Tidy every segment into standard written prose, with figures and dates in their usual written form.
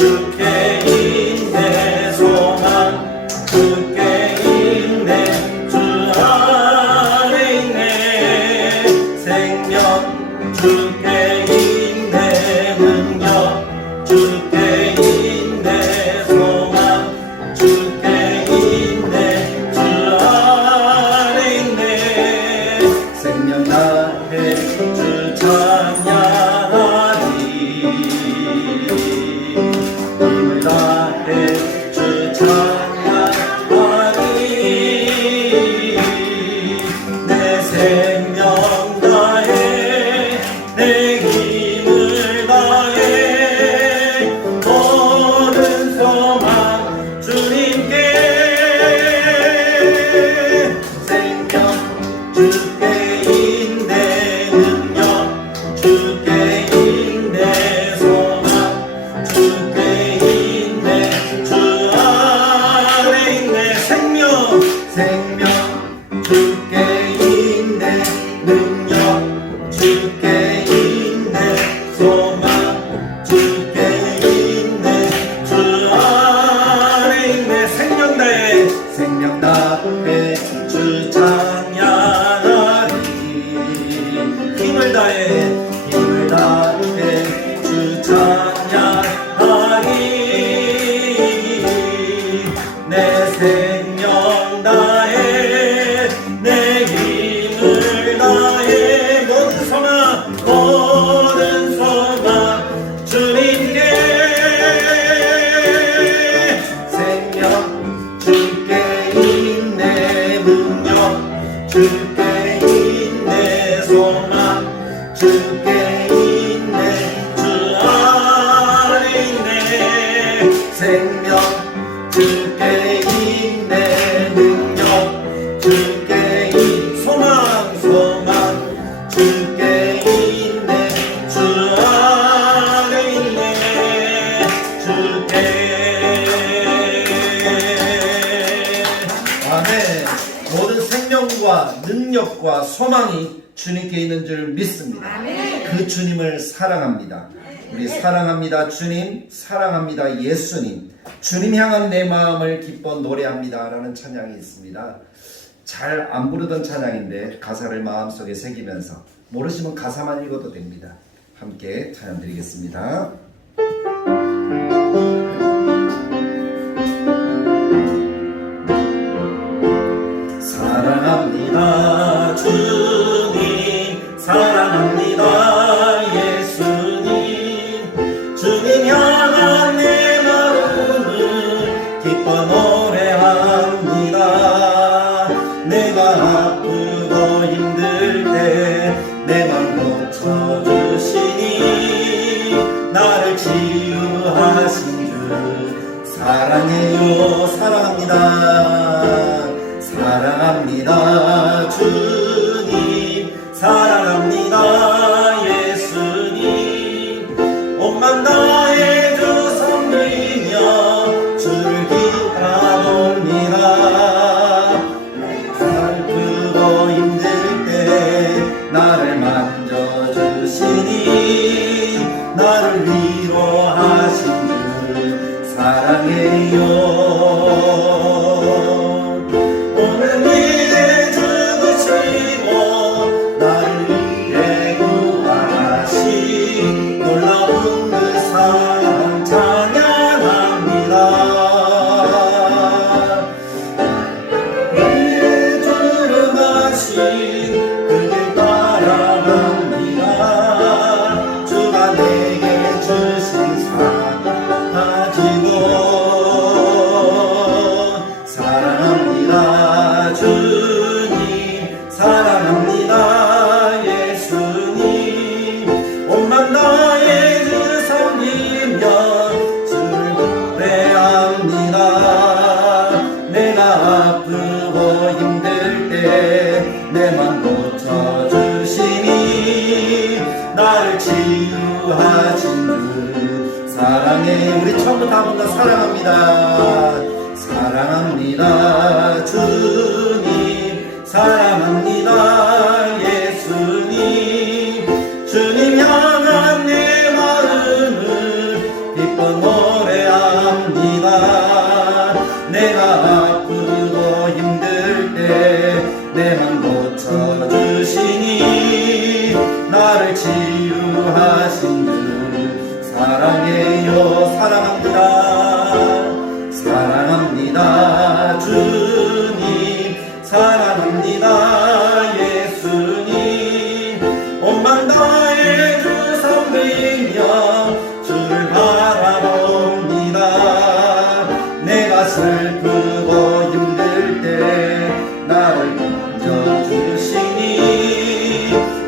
주께 있네 소망 주께 있네 주 안에 있네 생명 주께 있네 능력 주께 있네 소망 주께 있네 주 안에 있네 생명 나의 주 찬양하리 힘을 다해 주 찬양하리 내 생명 다해 내 힘을 다해 모든 소망 주님께 생명 주께 있네 능력 주께 있네 소망 주께 있네 주 안에 있네 생명 주께 있네 능력 주께 있네 소망 주께 있네 주 안에 있네 생명 다해 주 찬양하리 힘을 다해 주 찬양하리 내 생명 다해 내 힘을 다해 모든 소망 주님께 생명 주께 있네 능력 주께 있네 소망 주께 있네 주 안에 있네 생명 주께 있네 능력 주께 소망 주께 있네 주 안에 있네 아멘. 모든 생명과 능력과 소망이 주님께 있는 줄 믿습니다. 그 주님을 사랑합니다. 우리 사랑합니다 주님, 사랑합니다 예수님, 주님 향한 내 마음을 기뻐 노래합니다 라는 찬양이 있습니다. 잘 안 부르던 찬양인데 가사를 마음속에 새기면서 모르시면 가사만 읽어도 됩니다. 함께 찬양 드리겠습니다. 사랑합니다 주님 사랑합니다 예수님 주님 향한 내 마음을 기뻐 노래합니다 내가 아프고 힘들 때 내 맘 고쳐주시니 나를 치유하신 주 사랑해요 사랑합니다 주님 사랑합니다 예수님 온맘 다해 주 섬기며 주를 기뻐합니다 아프고 힘들 때 나를 만져주시니 나를 위로하신 주 사랑해요 내 맘 고쳐주시니 나를 치유하신 주 사랑해 우리 처음부터 한 번 더 사랑합니다 사랑합니다 주님 사랑합니다 예수님 주님 향한 내 마음을 기뻐 노래 사랑합니다. 내가 아프고 힘들 때 내 맘 고쳐주시니 나를 치유하신 주 사랑해요. 사랑합니다. 사랑합니다. 주님 사랑합니다. 예수님 온맘 다해 주 섬기며 주를 바라봅니다. 내가 슬프고 힘들 때 나를 건져주시니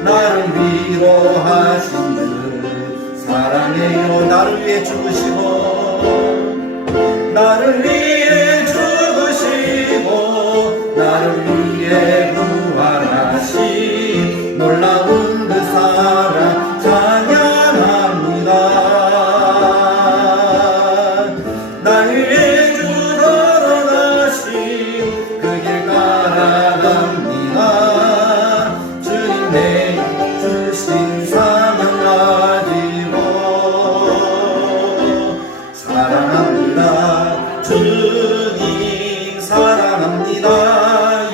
나를 위로하신 주 사랑해요. 나를 위해 죽으시고 나를 위해 죽으시고 나를 위해 부활하신 놀라운 그 사랑 찬양합니다. 날 위해 주 걸어가신 그 길 따라갑니다. 주님 내 주신 사랑 가지고 사랑합니다. 주님 사랑합니다.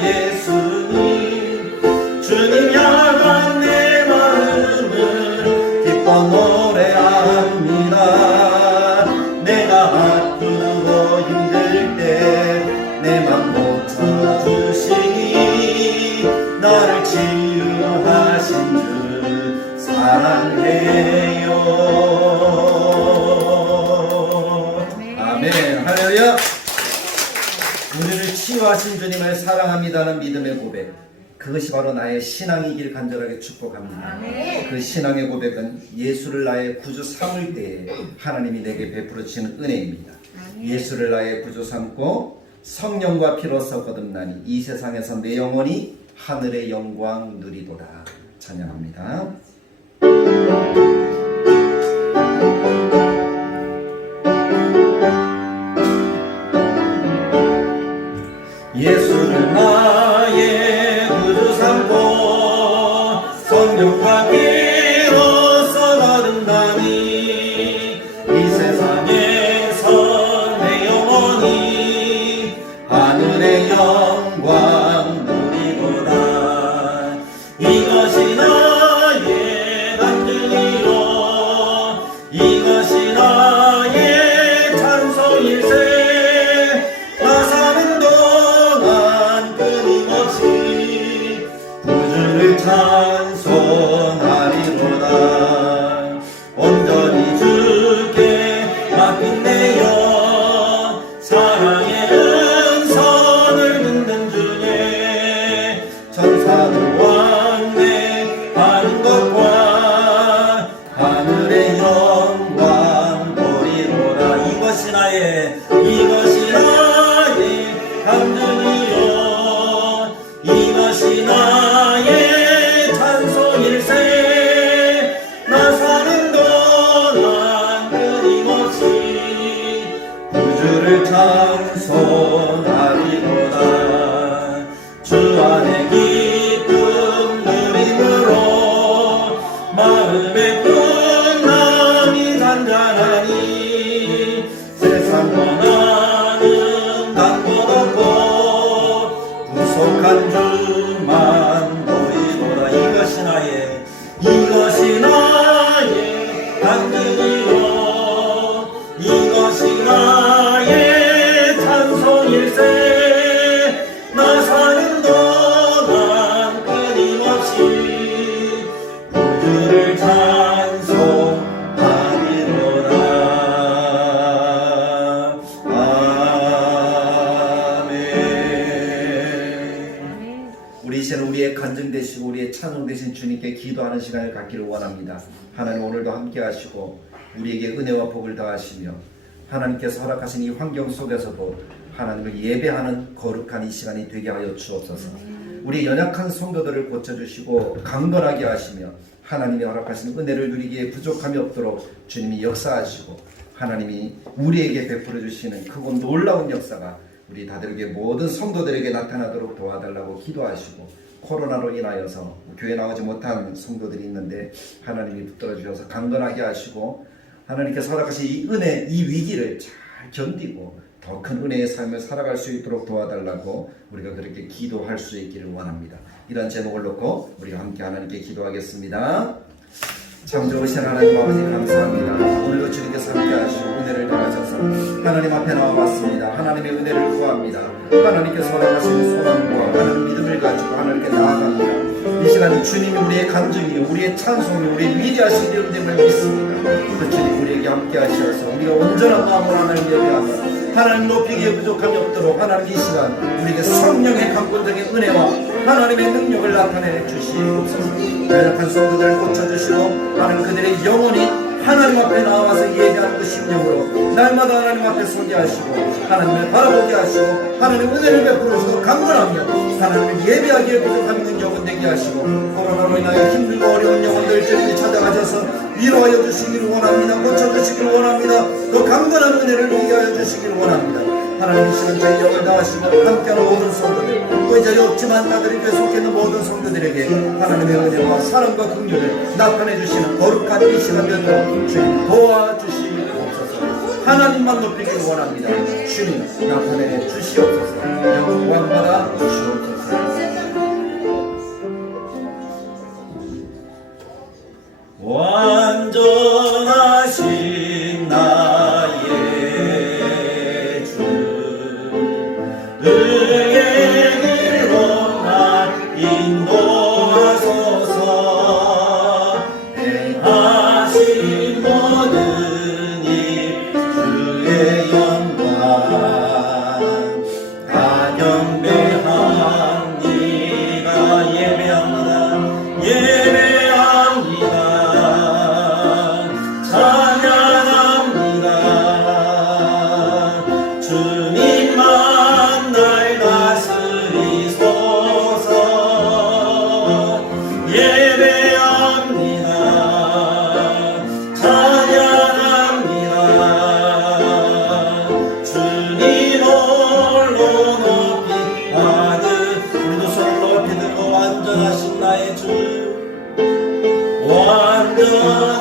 예수님 주님 향한 내 마음을 기뻐 노래합니다. 내가 아프고 힘들 때 내 맘 고쳐주시니 나를 치유하신 주 사랑해요. 아멘. 할렐루야. 우리를 치유하신 주님을 사랑합니다는 믿음의 고백, 그것이 바로 나의 신앙이길 간절하게 축복합니다. 그 신앙의 고백은 예수를 나의 구주 삼을 때에 하나님이 내게 베풀어 주시는 은혜입니다. 예수를 나의 구주 삼고 성령과 피로써 거듭나니 이 세상에서 내 영혼이 하늘의 영광 누리도다. 찬양합니다. 예수를 나의 구주 삼고 성령과 피로써 거듭나니 이 세상에서 내 영혼이 하늘의 영광 누리도다. 이것이 나의 간증이요 이것이 나의 찬송일세. 나 사는 동안 끊임없이 구주를 찬송하리로다. 온전히 주께 맡긴 내 영 사랑의 은선을 듣는 중에 천사들 왕래하는 것과 하늘의 영광 보리로다. 이것이 나의 감정이요 이것이 나의 찬송일세. 나 사는 동안 끊임없이 구주를 찬송하리로다. 주 안에 기쁨 누림으로 마음의 풍랑이 잔잔하니 세상 원하는 난 것 없고 구속한 주만 보이도다. 이것이 나의 간증이요 이것이 나의 찬송일세. 나 사는 동안 끊임없이 구주를 찬송하리로다. 아멘. 우리 이제는 우리의 간증 되시고 우리의 찬송 되신 주님께 기도하는 시간을 갖기를 원합니다. 하나님 오늘도 함께 하시고 우리에게 은혜와 복을 더하시며 하나님께서 허락하신 이 환경 속에서도 하나님을 예배하는 거룩한 이 시간이 되게 하여 주옵소서. 우리 연약한 성도들을 고쳐주시고 강건하게 하시며 하나님이 허락하신 은혜를 누리기에 부족함이 없도록 주님이 역사하시고 하나님이 우리에게 베풀어 주시는 크고 놀라운 역사가 우리 다들에게 모든 성도들에게 나타나도록 도와달라고 기도하시고, 코로나로 인하여서 교회 나오지 못한 성도들이 있는데 하나님이 붙들어 주셔서 강건하게 하시고 하나님께서 허락하신 이 은혜, 이 위기를 잘 견디고 더 큰 은혜의 삶을 살아갈 수 있도록 도와달라고 우리가 그렇게 기도할 수 있기를 원합니다. 이런 제목을 놓고 우리가 함께 하나님께 기도하겠습니다. 참 좋으신 하나님 아버지 감사합니다. 오늘도 주님께서 함께 하시고 은혜를 더하셔서 하나님 앞에 나와봤습니다. 하나님의 은혜를 구합니다. 하나님께서 허락하신 소망과 하나님 믿음을 가지고 하나님께 나아갑니다. 이 시간 주님이 우리의 간증이요 우리의 찬송이 우리의 위대하신 이름됨을 믿습니다. 그 주님 우리에게 함께 하셔서 우리가 온전한 마음으로 하나님 예배하며 하나님 높이기에 부족함이 없도록 하나님 이 시간 우리에게 성령의 강권적인 은혜와 하나님의 능력을 나타내 주시옵소서. 연약한 성도들 고쳐주시고 하나님 그들의 영혼이 하나님 앞에 나와서 예배하는 그 심령으로 날마다 하나님 앞에 서게 하시고 하나님을 바라보게 하시고 하나님 은혜를 베풀어주시고 강건하며 하나님을 예배하기에 부족함 있는 영혼 되게 하시고 코로나로 인하여 힘들고 어려운 영혼들 저희들이 찾아가셔서 위로하여 주시기를 원합니다. 고쳐주시기를 원합니다. 또 강건한 은혜를 누리게 하여 주시기를 원합니다. 하나님 이 시간 저희 영을 다하시고 함께하는 모든 성도들 또 이 자리에 없지만 나들이 계속있는 모든 성도들에게 하나님의 은혜와 사랑과 긍휼을 나타내 주시는 거룩한 이 시간 되도록 주님 도와주시옵소서. 하나님만 높이기를 원합니다. 주님 나타내 주시옵소서. 영광받아 주시옵소서. 완전하신 나의 주 의의 길로 날 인도하소서. 행하신 모든 일 주의 영광 다 경배합니다. 예배합니다. 예배합니다.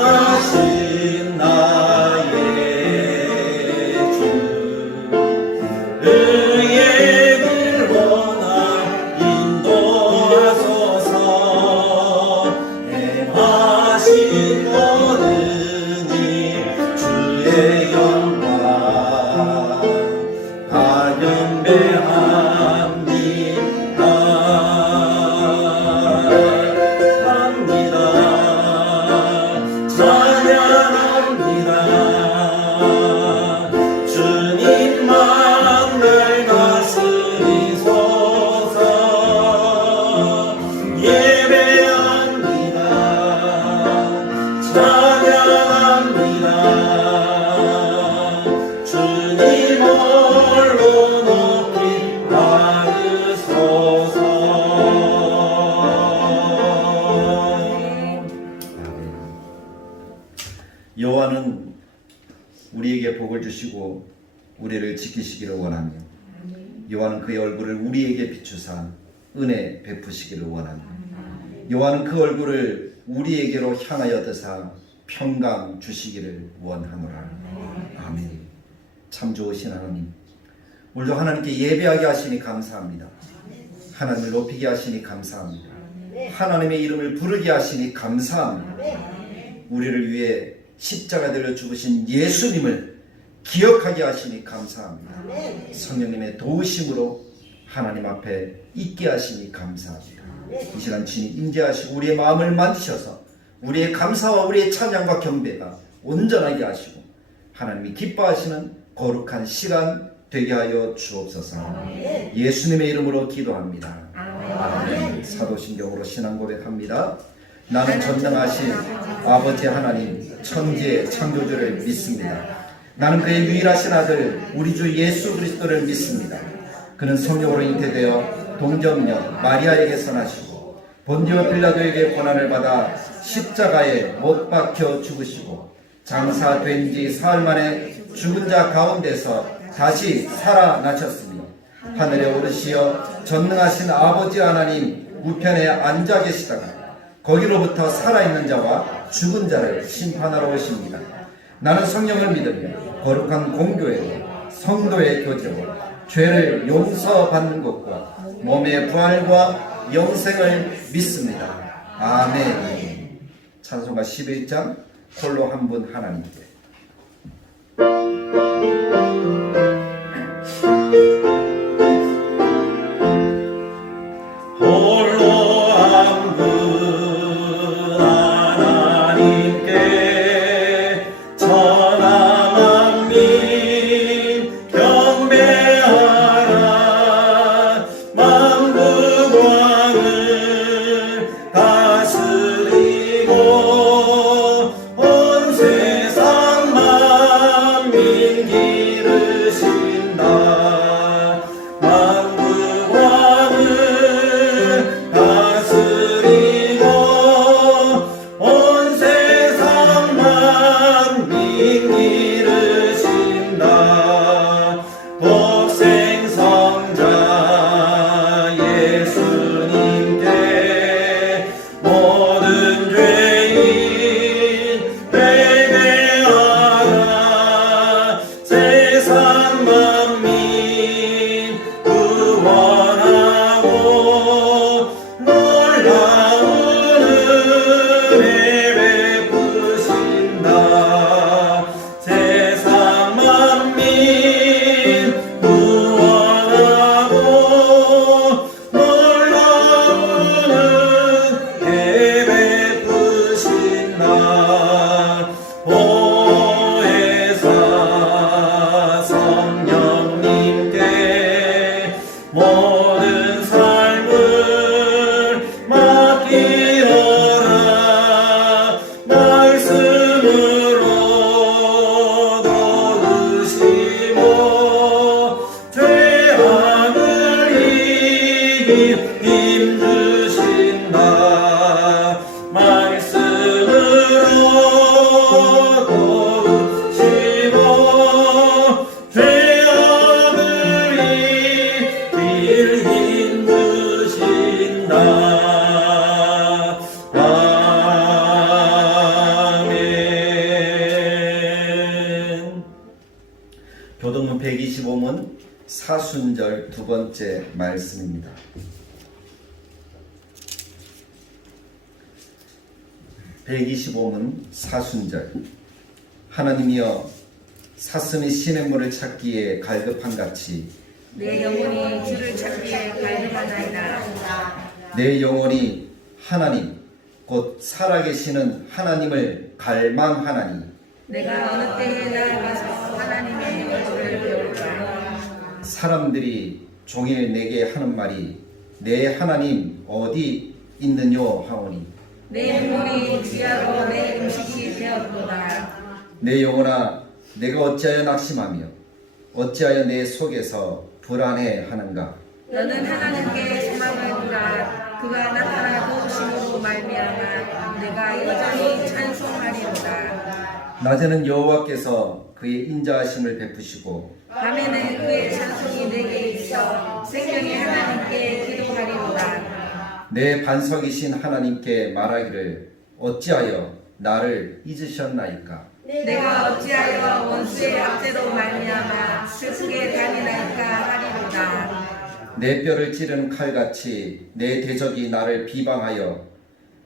완전하신 나의 주 의의 길로 날 인도하소서. 행하신 모든 일 주의 영광 다 경배합니다. 주님만 날 다스리소서. 예배합니다. 찬양합니다. 주님 홀로 높이 받으소서. 여호와는 우리에게 복을 주시고 우리를 지키시기를 원하며 여호와는 그의 얼굴을 우리에게 비추사 은혜 베푸시기를 원하며 여호와는 그 얼굴을 우리에게로 향하여 드사 평강 주시기를 원하노라. 아멘. 참 좋으신 하나님, 오늘도 하나님께 예배하게 하시니 감사합니다. 하나님을 높이게 하시니 감사합니다. 하나님의 이름을 부르게 하시니 감사합니다. 우리를 위해 십자가 되어 죽으신 예수님을 기억하게 하시니 감사합니다. 성령님의 도우심으로 하나님 앞에 있게 하시니 감사합니다. 이 시간 주님 임재하시고 우리의 마음을 만드셔서 우리의 감사와 우리의 찬양과 경배가 온전하게 하시고 하나님이 기뻐하시는 거룩한 시간 되게 하여 주옵소서. 예수님의 이름으로 기도합니다. 아멘. 사도신경으로 신앙 고백합니다. 나는 전능하신 아버지 하나님 천지의 창조주를 믿습니다. 나는 그의 유일하신 아들 우리 주 예수 그리스도를 믿습니다. 그는 성령으로 잉태되어 동정녀 마리아에게서 나시고 본디오 빌라도에게 고난을 받아 십자가에 못 박혀 죽으시고 장사된 지 사흘 만에 죽은 자 가운데서 다시 살아나셨으며 하늘에 오르시어 전능하신 아버지 하나님 우편에 앉아 계시다가 거기로부터 살아있는 자와 죽은 자를 심판하러 오십니다. 나는 성령을 믿으며 거룩한 공교회로 성도의 교제와 죄를 용서받는 것과 몸의 부활과 영생을 믿습니다. 아멘. 찬송가 11장 홀로 한 분 하나님께. 홀로 한 분 하나님께 천하 만민 경배하라. 만국왕을 다스리고 온 세상 만민 기르신다. 만국왕을 다스리고 온 세상 만민 기르신다. 독생성자 예수님께 모든 죄인 회개하라. 세상 만민 구원하고 놀라운 은혜 베푸신다. 세상 만민 구원하고 놀라운 은혜 베푸신다. 보혜사 성령님께 모든 삶을 맡기노라. 말씀으로 도우시고 죄악을 이기 힘주신다. 말씀으로 도우시고 죄악을 이길 힘주신다. 아멘. 교동문 125문 사순절 두 번째 말씀입니다. (125문) 사순절. 하나님이여 사슴이 시냇물을 찾기에 갈급한 같이 내 영혼이 주를 찾기에 갈급하나이다. 내 영혼이 하나님 곧 살아계시는 하나님을 갈망하나니 내가 어느 때에 나아가서 하나님의 얼굴을 배울까. 사람들이 종일 내게 하는 말이 내 하나님 어디 있느뇨 하오니 내 영혼이 주야로 내 음식이 되었도다. 내 영혼아 내가 어찌하여 낙심하며 어찌하여 내 속에서 불안해하는가. 너는 하나님께 소망을 두라. 그가 나타나 도우심으로 말미암아 내가 여전히 찬송하리로다. 낮에는 여호와께서 그의 인자하심을 베푸시고 밤에는 그의 찬송이 내게 있어 생명의 하나님께 기도하리로다. 내 반석이신 하나님께 말하기를 어찌하여 나를 잊으셨나이까. 내가 어찌하여 원수의 압제로 말미암아 슬프게 다니나이까 하리로다. 내 뼈를 찌르는 칼같이 내 대적이 나를 비방하여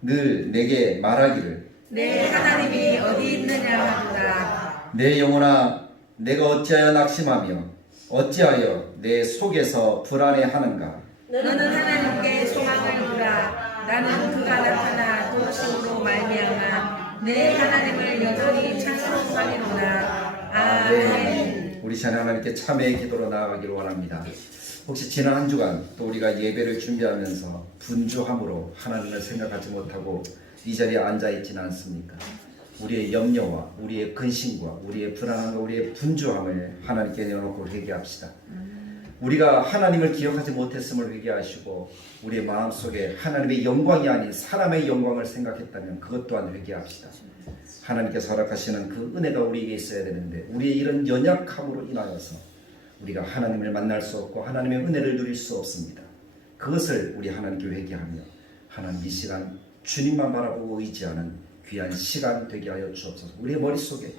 늘 내게 말하기를 내 하나님이 어디 있느냐 하도다. 내 영혼아 내가 어찌하여 낙심하며 어찌하여 내 속에서 불안해하는가. 너는 하나님께 소망을 두라. 나는 그가 나타나 도우심으로 말미암아 내 하나님을 여전히 찬송하리로다. 아멘. 우리 시간에 하나님께 참회의 기도로 나아가기를 원합니다. 혹시 지난 한 주간 또 우리가 예배를 준비하면서 분주함으로 하나님을 생각하지 못하고 이 자리에 앉아 있지는 않습니까? 우리의 염려와 우리의 근심과 우리의 불안함과 우리의 분주함을 하나님께 내어놓고 회개합시다. 우리가 하나님을 기억하지 못했음을 회개하시고 우리의 마음속에 하나님의 영광이 아닌 사람의 영광을 생각했다면 그것 또한 회개합시다. 하나님께서 허락하시는 그 은혜가 우리에게 있어야 되는데 우리의 이런 연약함으로 인하여서 우리가 하나님을 만날 수 없고 하나님의 은혜를 누릴 수 없습니다. 그것을 우리 하나님께 회개하며 하나님 이 시간 주님만 바라보고 의지하는 귀한 시간 되게 하여 주옵소서. 우리의 머릿속에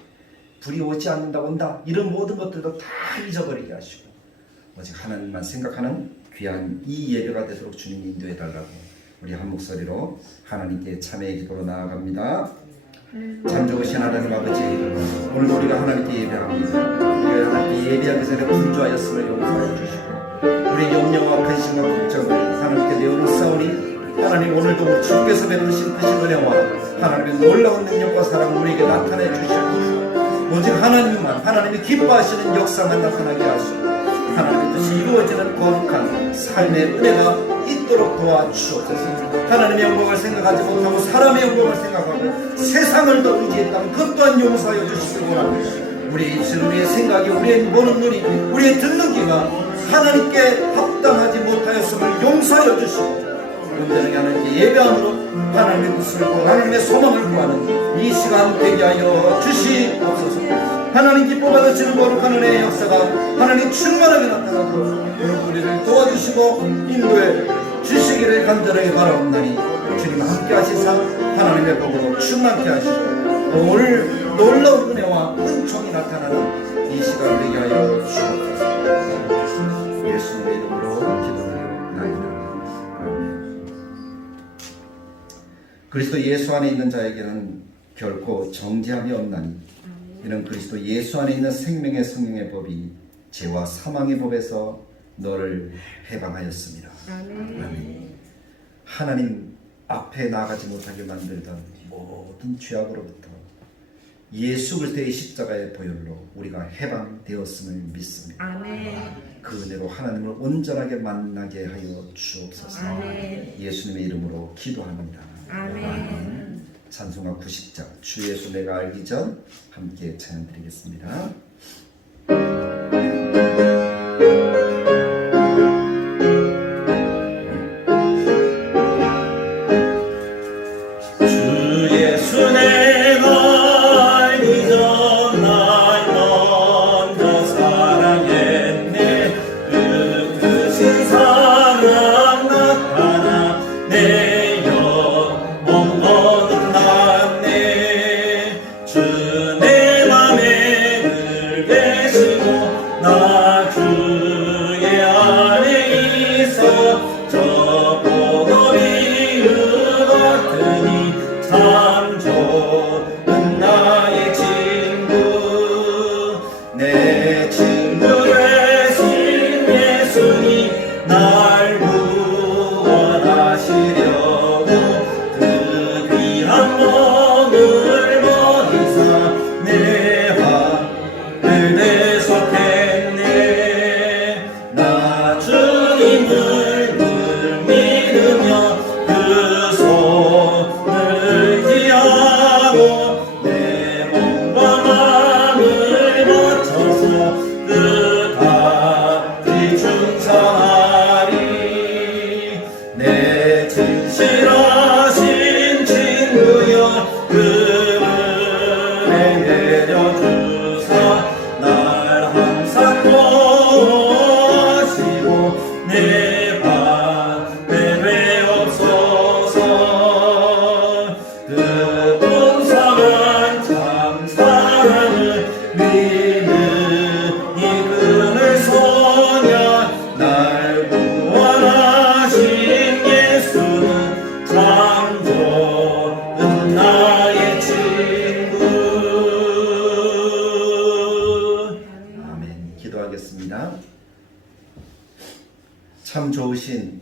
불이 오지 않는다 온다 이런 모든 것들도 다 잊어버리게 하시고 오직 하나님만 생각하는 귀한 이 예배가 되도록 주님이 인도해 달라고 우리 한 목소리로 하나님께 참회의 기도로 나아갑니다. 참 좋으신 하나님 아버지, 오늘도 우리가 하나님께 예배합니다. 우리가 하나님께 예배하기 전에 분주하였음을 용서해 주시고 우리 염려와 근심과 걱정을 하나님께 내어놓사오니 하나님 오늘도 주께서 베푸신 크신 은혜와 하나님의 놀라운 능력과 사랑을 우리에게 나타내 주시옵소서. 오직 하나님만, 하나님이 기뻐하시는 역사만 나타나게 하시고 하나님의 뜻이 이루어지는 거룩한 삶의 은혜가 있도록 도와주옵소서. 하나님의 영광을 생각하지 못하고 사람의 영광을 생각하고 세상을 더 의지했다면 그것 또한 용서하여 주시기 원합니다. 우리 지금의 생각이, 우리의 보는 눈이, 우리의 듣는 귀가 하나님께 합당하지 못하였음을 용서하여 주시고 온전하게 하나님께 예배함으로 하나님의 뜻을 구하고 하나님의 소망을 구하는 이 시간 되게 하여 주시옵소서. 하나님 기뻐 받으시는 거룩한 은혜의 역사가 하나님 충만하게 나타나도록 우리를 도와주시고 인도해 주시기를 간절하게 바라옵나니 주님 함께 하시사 하나님의 복으로 충만케 하시고 오늘 놀라운 은혜와 은총이 나타나는 이 시간 되게 하여 주옵소서. 예수님의 이름으로 기도드리옵나이다. 아멘. 그리스도 예수 안에 있는 자에게는 결코 정죄함이 없나니 이는 그리스도 예수 안에 있는 생명의 성령의 법이 죄와 사망의 법에서 너를 해방하였습니다. 아멘. 하나님 앞에 나아가지 못하게 만들던 모든 죄악으로부터 예수 그리스도의 십자가의 보혈로 우리가 해방되었음을 믿습니다. 아멘. 그 은혜로 하나님을 온전하게 만나게 하여 주옵소서. 아멘. 예수님의 이름으로 기도합니다. 아멘. 찬송가 90장 주 예수 내가 알기 전 함께 찬양 드리겠습니다. 주 예수 내가 알기 전 날 먼저 사랑했네. 그 크신 사랑 나타나 내 영혼 거듭났네. 주 내 맘에 늘 계시고 나 주의 안에 있어 저 복음이 같으니 참 좋은 나의 친구. 내 친구 되신 예수님 날 구원하시려고 그 귀한 몸을 버리사 내 화를 대속했네. 나 주님을 늘 믿으며 그 손을 의지하고 내 몸과 마음을 바쳐서 끝까지 충성하리. 내 진실하신 친구여 그 은혜 내려주사 날 항상 도와주시고 내 밤에 되옵소서. 그 풍성한 참 사랑을 믿는 이 그늘 소녀 날 구원하신 예수는 참 좋은 나의 친구. 아멘. 기도하겠습니다. 참 좋으신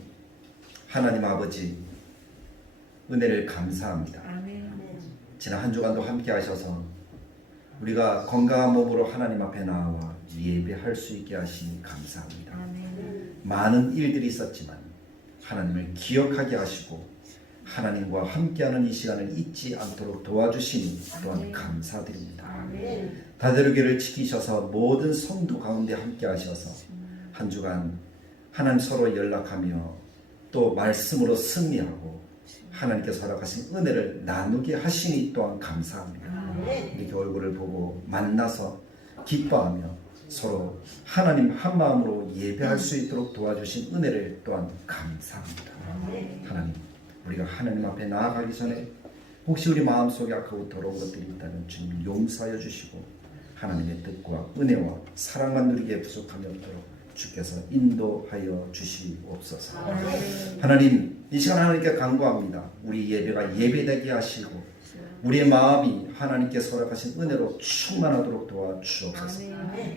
하나님 아버지 은혜를 감사합니다. 아멘. 지난 한 주간도 함께 하셔서 우리가 건강한 몸으로 하나님 앞에 나와 예배할 수 있게 하시니 감사합니다. 아멘. 많은 일들이 있었지만 하나님을 기억하게 하시고 하나님과 함께하는 이 시간을 잊지 않도록 도와주시니 또한 감사드립니다. 아멘. 다대로교를 지키셔서 모든 성도 가운데 함께 하셔서 한 주간 하나님 서로 연락하며 또 말씀으로 승리하고 하나님께서 허락하신 은혜를 나누게 하시니 또한 감사합니다. 이렇게 얼굴을 보고 만나서 기뻐하며 서로 하나님 한 마음으로 예배할 수 있도록 도와주신 은혜를 또한 감사합니다. 하나님, 우리가 하나님 앞에 나아가기 전에 혹시 우리 마음속에 악하고 더러운 것들이 있다면 주님 용서하여 주시고 하나님의 뜻과 은혜와 사랑만 누리기에 부족함이 없도록 주께서 인도하여 주시옵소서. 하나님, 이 시간 하나님께 간구합니다. 우리 예배가 예배되게 하시고 우리의 마음이 하나님께 허락하신 은혜로 충만하도록 도와주옵소서.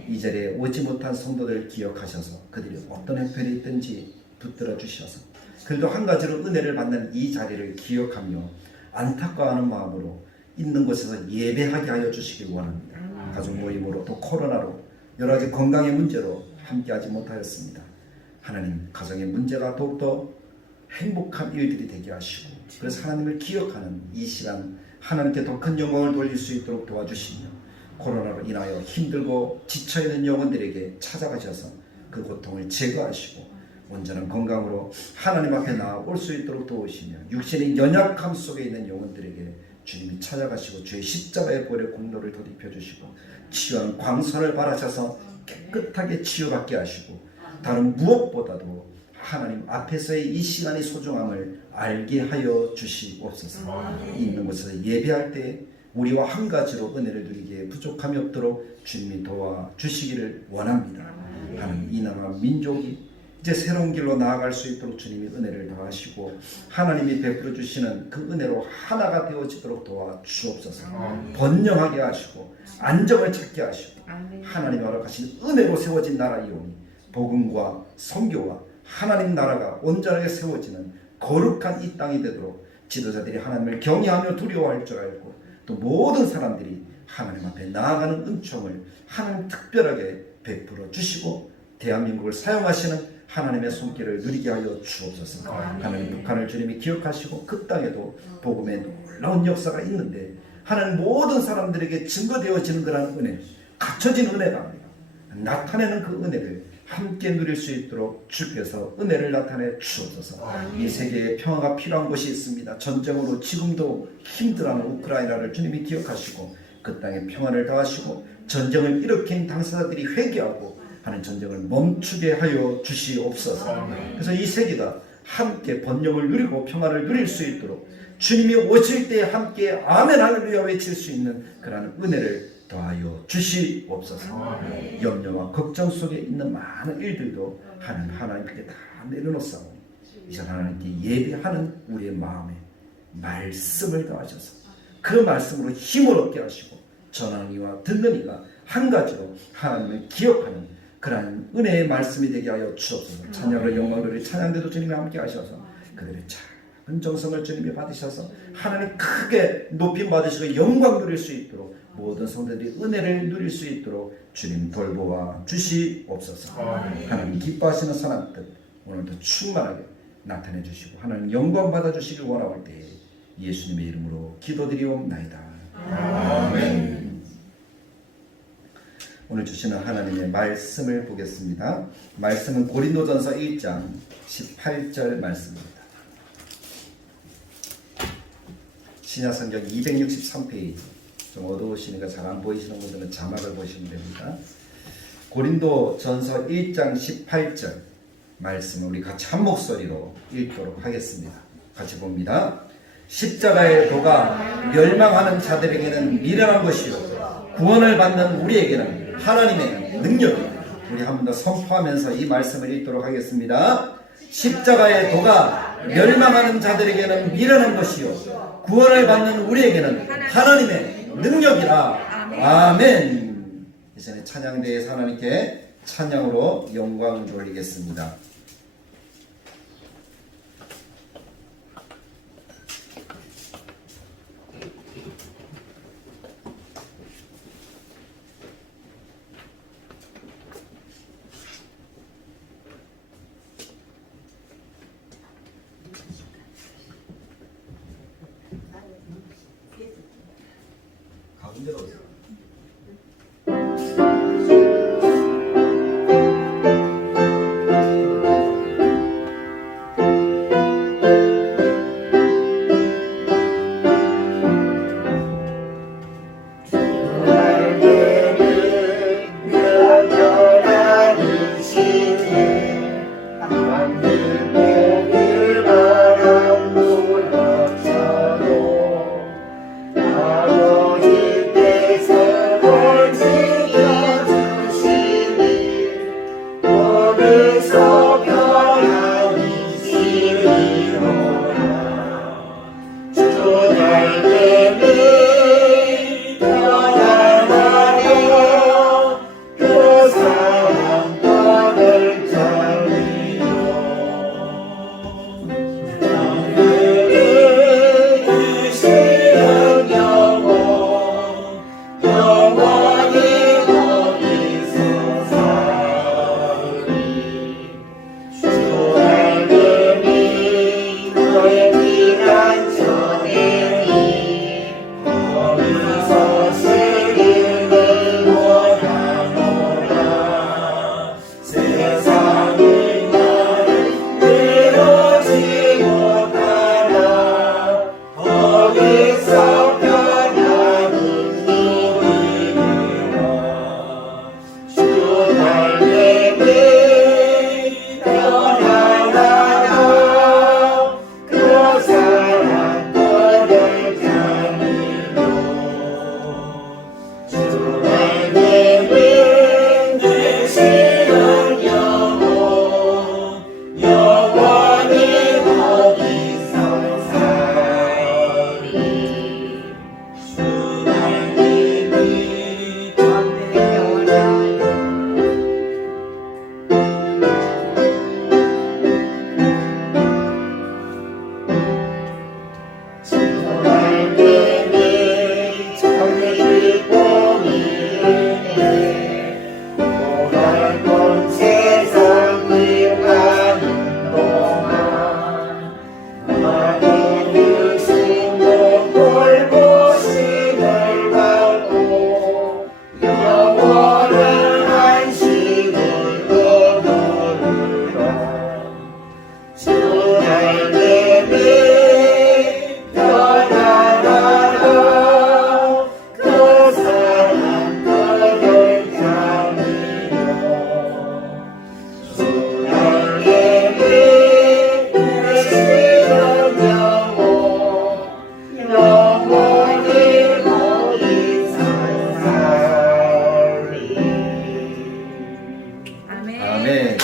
이 자리에 오지 못한 성도들 기억하셔서 그들이 어떤 형편이 있든지 붙들어 주셔서 그들도 한 가지로 은혜를 받는 이 자리를 기억하며 안타까워하는 마음으로 있는 곳에서 예배하게 하여 주시길 원합니다. 가족 모임으로 또 코로나로 여러 가지 건강의 문제로 함께하지 못하였습니다. 하나님, 가정의 문제가 더욱더 행복한 일들이 되게 하시고 그래서 하나님을 기억하는 이 시간 하나님께 더 큰 영광을 돌릴 수 있도록 도와주시며 코로나로 인하여 힘들고 지쳐있는 영혼들에게 찾아가셔서 그 고통을 제거하시고 온전한 건강으로 하나님 앞에 나아올 수 있도록 도우시며 육신의 연약함 속에 있는 영혼들에게 주님이 찾아가시고 주의 십자가의 보혈의 공로를 덧입혀 주시고 치유한 광선을 바라셔서 깨끗하게 치유받게 하시고 다른 무엇보다도 하나님 앞에서의 이 시간의 소중함을 알게 하여 주시옵소서. 있는 곳에서 예배할 때 우리와 한 가지로 은혜를 누리기에 부족함이 없도록 주님이 도와주시기를 원합니다. 하나님, 이 나라 민족이 이제 새로운 길로 나아갈 수 있도록 주님이 은혜를 더하시고 하나님이 베풀어 주시는 그 은혜로 하나가 되어지도록 도와주옵소서. 번영하게 하시고 안정을 찾게 하시고 하나님이 허락하신 은혜로 세워진 나라이오니 복음과 선교와 하나님 나라가 온전하게 세워지는 거룩한 이 땅이 되도록 지도자들이 하나님을 경외하며 두려워할 줄 알고 또 모든 사람들이 하나님 앞에 나아가는 은총을 하나님 특별하게 베풀어 주시고 대한민국을 사용하시는 하나님의 손길을 누리게 하여 주옵소서. 하나님, 북한을 주님이 기억하시고 그 땅에도 복음의 놀라운 역사가 있는데 하나님 모든 사람들에게 증거되어지는 그런 은혜, 갖춰진 은혜가 아니라 나타내는 그 은혜를 함께 누릴 수 있도록 주께서 은혜를 나타내 주옵소서. 이 세계에 평화가 필요한 곳이 있습니다. 전쟁으로 지금도 힘들어하는 우크라이나를 주님이 기억하시고 그 땅에 평화를 더하시고 전쟁을 일으킨 당사자들이 회개하고 하는 전쟁을 멈추게 하여 주시옵소서. 그래서 이 세계가 함께 번영을 누리고 평화를 누릴 수 있도록 주님이 오실 때 함께 아멘 할렐루야 외칠 수 있는 그러한 은혜를 더하여 주시옵소서. 염려와 걱정 속에 있는 많은 일들도 하나님께 다 내려놓사오니 이제 하나님께 예배하는 우리의 마음에 말씀을 더하셔서 그 말씀으로 힘을 얻게 하시고 전하는 이와 듣는 이가 한 가지로 하나님을 기억하는 그러한 은혜의 말씀이 되게 하여 주옵소서. 찬양으로 영광을 찬양대도 주님이 함께 하셔서 그들의 작은 정성을 주님이 받으셔서 하나님 크게 높임 받으시고 영광 누릴 수 있도록 모든 성도들이 은혜를 누릴 수 있도록 주님 돌보아 주시옵소서. 하나님 기뻐하시는 선한 뜻 오늘도 충만하게 나타내 주시고 하나님 영광 받아 주시길 원하올 때 예수님의 이름으로 기도드리옵나이다. 아멘. 오늘 주시는 하나님의 말씀을 보겠습니다. 말씀은 고린도전서 1장 18절 말씀입니다. 신약성경 263페이지. 좀 어두우시니까 잘 안 보이시는 분들은 자막을 보시면 됩니다. 고린도전서 1장 18절 말씀을 우리 같이 한 목소리로 읽도록 하겠습니다. 같이 봅니다. 십자가의 도가 멸망하는 자들에게는 미련한 것이요 구원을 받는 우리에게는 하나님의 능력입니다. 우리 한 번 더 선포하면서 이 말씀을 읽도록 하겠습니다. 십자가의 도가 멸망하는 자들에게는 미련한 것이요 구원을 받는 우리에게는 하나님의 능력이라. 아멘. 이전에 찬양대에서 하나님께 찬양으로 영광을 돌리겠습니다. 가운데로 오세요. 아멘.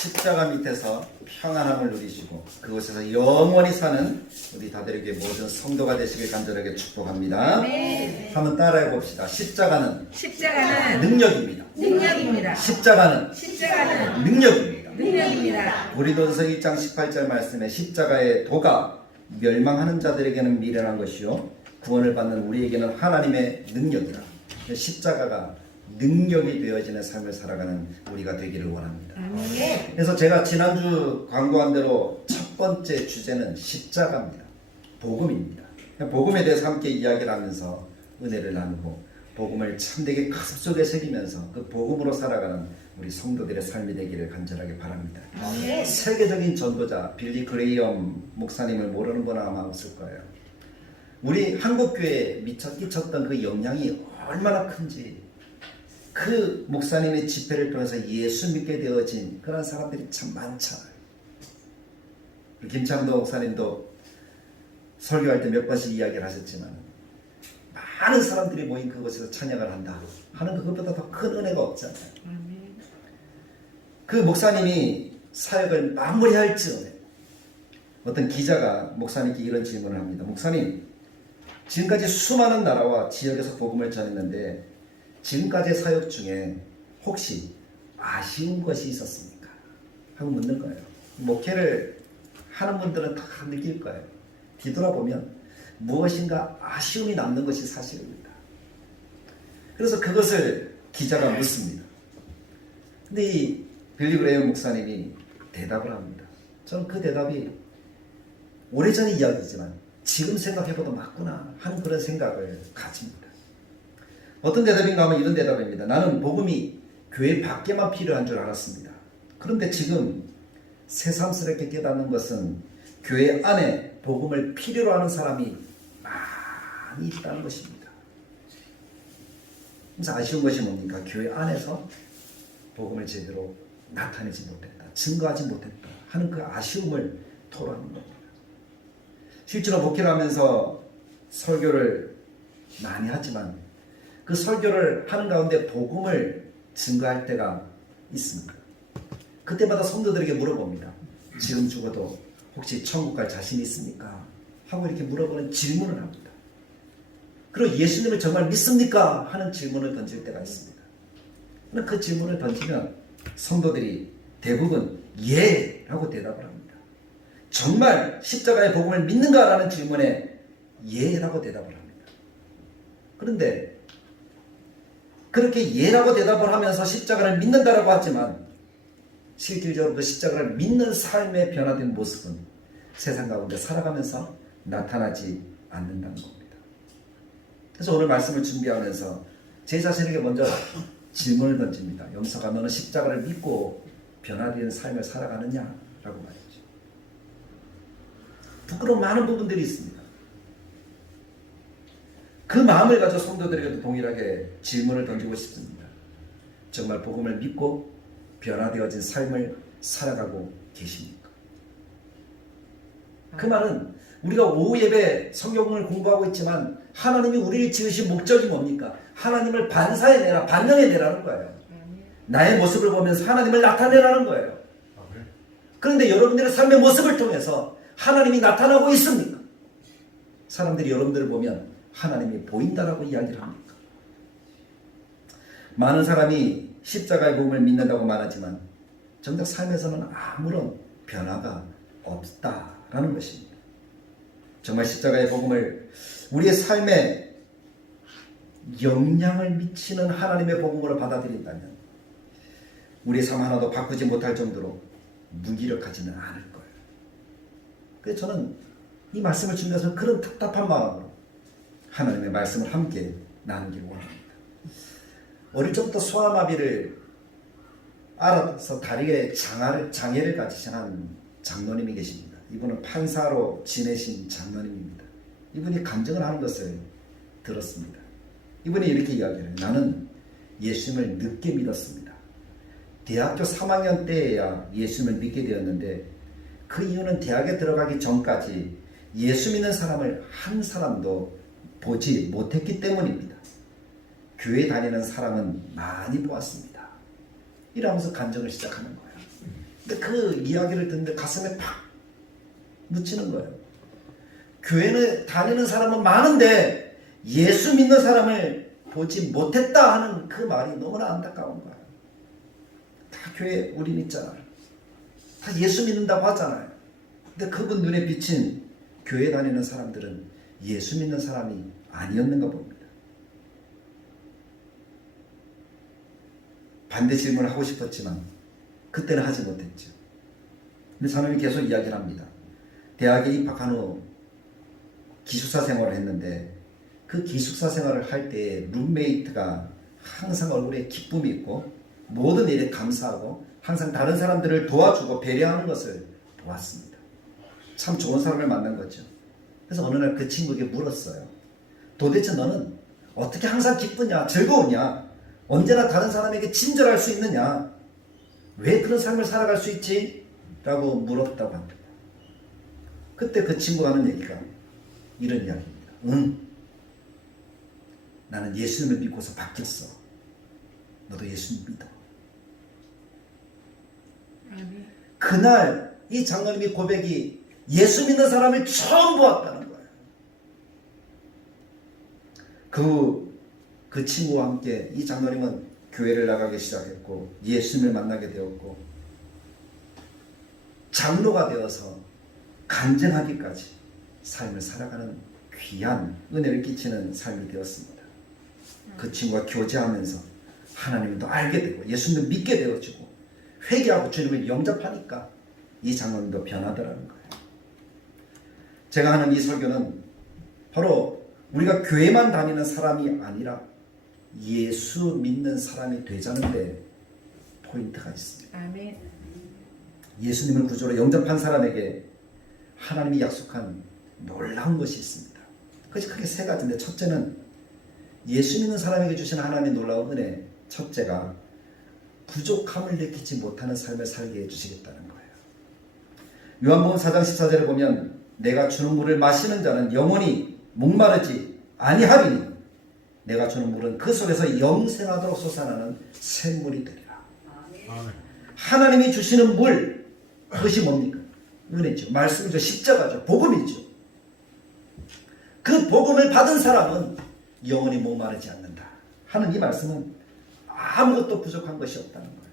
십자가 밑에서 평안함을 누리시고 그곳에서 영원히 사는 우리 다들에게 모든 성도가 되시길 간절하게 축복합니다. 한번 따라해 봅시다. 십자가는 능력입니다. 십자가는 능력입니다. 고린도전서 1장 18절 말씀에 십자가의 도가 멸망하는 자들에게는 미련한 것이요 구원을 받는 우리에게는 하나님의 능력이라. 십자가가 능력이 되어지는 삶을 살아가는 우리가 되기를 원합니다. 그래서 제가 지난주 광고한 대로 첫 번째 주제는 십자가입니다. 복음입니다. 복음에 대해서 함께 이야기를 하면서 은혜를 나누고 복음을 참되게 가슴속에 새기면서 그 복음으로 살아가는 우리 성도들의 삶이 되기를 간절하게 바랍니다. 세계적인 전도자 빌리 그레이엄 목사님을 모르는 분은 아마 없을 거예요. 우리 한국교회에 끼쳤던 그 영향이 얼마나 큰지 그 목사님의 집회를 통해서 예수 믿게 되어진 그런 사람들이 참 많잖아요. 김창도 목사님도 설교할 때 몇 번씩 이야기를 하셨지만 많은 사람들이 모인 그곳에서 찬양을 한다 하는 그것보다 더 큰 은혜가 없잖아요. 그 목사님이 사역을 마무리할 즈음에 어떤 기자가 목사님께 이런 질문을 합니다. 목사님, 지금까지 수많은 나라와 지역에서 복음을 전했는데 지금까지의 사역 중에 혹시 아쉬운 것이 있었습니까? 하고 묻는 거예요. 목회를 하는 분들은 다 느낄 거예요. 뒤돌아보면 무엇인가 아쉬움이 남는 것이 사실입니다. 그래서 그것을 기자가 묻습니다. 근데 이 빌리 그레이엄 목사님이 대답을 합니다. 저는 그 대답이 오래전의 이야기지만 지금 생각해봐도 맞구나 하는 그런 생각을 가집니다. 어떤 대답인가 하면 이런 대답입니다. 나는 복음이 교회 밖에만 필요한 줄 알았습니다. 그런데 지금 새삼스럽게 깨닫는 것은 교회 안에 복음을 필요로 하는 사람이 많이 있다는 것입니다. 그래서 아쉬운 것이 뭡니까? 교회 안에서 복음을 제대로 나타내지 못했다, 증거하지 못했다 하는 그 아쉬움을 토로하는 겁니다. 실제로 목회를 하면서 설교를 많이 하지만 그 설교를 하는 가운데 복음을 증거할 때가 있습니다. 그때마다 성도들에게 물어봅니다. 지금 죽어도 혹시 천국 갈 자신 있습니까? 하고 이렇게 물어보는 질문을 합니다. 그리고 예수님을 정말 믿습니까? 하는 질문을 던질 때가 있습니다. 그 질문을 던지면 성도들이 대부분 예! 라고 대답을 합니다. 정말 십자가의 복음을 믿는가? 라는 질문에 예! 라고 대답을 합니다. 그런데 그렇게 예라고 대답을 하면서 십자가를 믿는다라고 하지만 실질적으로 그 십자가를 믿는 삶의 변화된 모습은 세상 가운데 살아가면서 나타나지 않는다는 겁니다. 그래서 오늘 말씀을 준비하면서 제 자신에게 먼저 질문을 던집니다. 영석아, 너는 십자가를 믿고 변화된 삶을 살아가느냐? 라고 말이죠. 부끄러운 많은 부분들이 있습니다. 그 마음을 가져 성도들에게도 동일하게 질문을 던지고 싶습니다. 정말 복음을 믿고 변화되어진 삶을 살아가고 계십니까? 그 말은 우리가 오후 예배 성경을 공부하고 있지만 하나님이 우리를 지으신 목적이 뭡니까? 하나님을 반사해내라, 반영해내라는 거예요. 나의 모습을 보면서 하나님을 나타내라는 거예요. 그런데 여러분들의 삶의 모습을 통해서 하나님이 나타나고 있습니까? 사람들이 여러분들을 보면 하나님이 보인다라고 이야기를 합니까? 많은 사람이 십자가의 복음을 믿는다고 말하지만 정작 삶에서는 아무런 변화가 없다라는 것입니다. 정말 십자가의 복음을 우리의 삶에 영향을 미치는 하나님의 복음으로 받아들인다면 우리의 삶 하나도 바꾸지 못할 정도로 무기력하지는 않을 거예요. 그래서 저는 이 말씀을 준비해서 그런 답답한 마음으로 하나님의 말씀을 함께 나누기를 원합니다. 어릴 적부터 소아마비를 알아서 다리에 장애를 가지신 한 장로님이 계십니다. 이분은 판사로 지내신 장로님입니다. 이분이 간증을 하는 것을 들었습니다. 이분이 이렇게 이야기해요. 나는 예수님을 늦게 믿었습니다. 대학교 3학년 때에야 예수님을 믿게 되었는데 그 이유는 대학에 들어가기 전까지 예수 믿는 사람을 한 사람도 보지 못했기 때문입니다. 교회 다니는 사람은 많이 보았습니다. 이러면서 간증을 시작하는 거예요. 근데 그 이야기를 듣는데 가슴에 팍 묻히는 거예요. 교회는 다니는 사람은 많은데 예수 믿는 사람을 보지 못했다 하는 그 말이 너무나 안타까운 거예요. 다 교회 우린 있잖아요. 다 예수 믿는다고 하잖아요. 근데 그분 눈에 비친 교회 다니는 사람들은 예수 믿는 사람이 아니었는가 봅니다. 반대 질문을 하고 싶었지만 그때는 하지 못했죠. 근데 사람이 계속 이야기를 합니다. 대학에 입학한 후 기숙사 생활을 했는데 그 기숙사 생활을 할 때 룸메이트가 항상 얼굴에 기쁨이 있고 모든 일에 감사하고 항상 다른 사람들을 도와주고 배려하는 것을 보았습니다. 참 좋은 사람을 만난 거죠. 그래서 어느 날 그 친구에게 물었어요. 도대체 너는 어떻게 항상 기쁘냐, 즐거우냐, 언제나 다른 사람에게 친절할 수 있느냐, 왜 그런 삶을 살아갈 수 있지? 라고 물었다고 합니다. 그때 그 친구가 하는 얘기가 이런 이야기입니다. 응, 나는 예수님을 믿고서 바뀌었어. 너도 예수님 믿어. 그날 이 장로님의 고백이 예수 믿는 사람을 처음 보았다는 거예요. 그 친구와 함께 이 장로님은 교회를 나가기 시작했고 예수님을 만나게 되었고 장로가 되어서 간증하기까지 삶을 살아가는 귀한 은혜를 끼치는 삶이 되었습니다. 그 친구가 교제하면서 하나님을 더 알게 되고 예수님을 믿게 되어지고 회개하고 주님을 영접하니까 이 장로님도 변하더라는 거예요. 제가 하는 이 설교는 바로 우리가 교회만 다니는 사람이 아니라 예수 믿는 사람이 되자는데 포인트가 있습니다. 아멘. 예수님을 구주로 영접한 사람에게 하나님이 약속한 놀라운 것이 있습니다. 그것이 크게 세 가지인데 첫째는 예수 믿는 사람에게 주신 하나님의 놀라운 은혜, 첫째가 부족함을 느끼지 못하는 삶을 살게 해주시겠다는 거예요. 요한복음 4장 14절을 보면 내가 주는 물을 마시는 자는 영원히 목마르지 아니하리니 내가 주는 물은 그 속에서 영생하도록 솟아나는 샘물이 되리라. 하나님이 주시는 물, 그것이 뭡니까? 은혜죠. 말씀이죠. 십자가죠. 복음이죠. 그 복음을 받은 사람은 영원히 목마르지 않는다 하는 이 말씀은 아무것도 부족한 것이 없다는 거예요.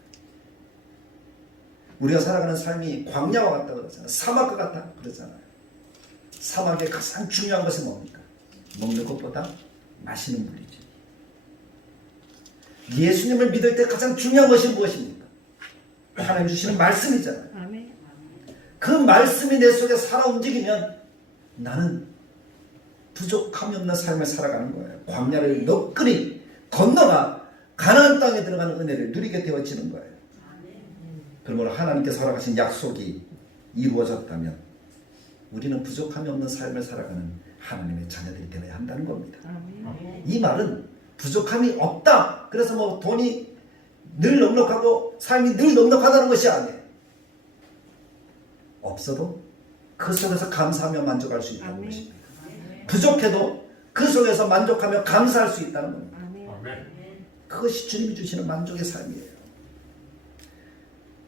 우리가 살아가는 삶이 광야와 같다 그러잖아요. 사막과 같다 그러잖아요. 사막의 가장 중요한 것은 뭡니까? 먹는 것보다 마시는 물이죠. 예수님을 믿을 때 가장 중요한 것이 무엇입니까? 하나님 주시는 말씀이잖아요. 아멘. 그 말씀이 내 속에 살아 움직이면 나는 부족함이 없는 삶을 살아가는 거예요. 광야를 너끈히 건너가 가나안 땅에 들어가는 은혜를 누리게 되어지는 거예요. 그러므로 하나님께서 허락하신 약속이 이루어졌다면 우리는 부족함이 없는 삶을 살아가는 하나님의 자녀들이 되어야 한다는 겁니다. 아멘. 이 말은 부족함이 없다. 그래서 뭐 돈이 늘 넉넉하고 삶이 늘 넉넉하다는 것이 아니에요. 없어도 그 속에서 감사하며 만족할 수 있다는 아멘. 것입니다. 부족해도 그 속에서 만족하며 감사할 수 있다는 겁니다. 아멘. 그것이 주님이 주시는 만족의 삶이에요.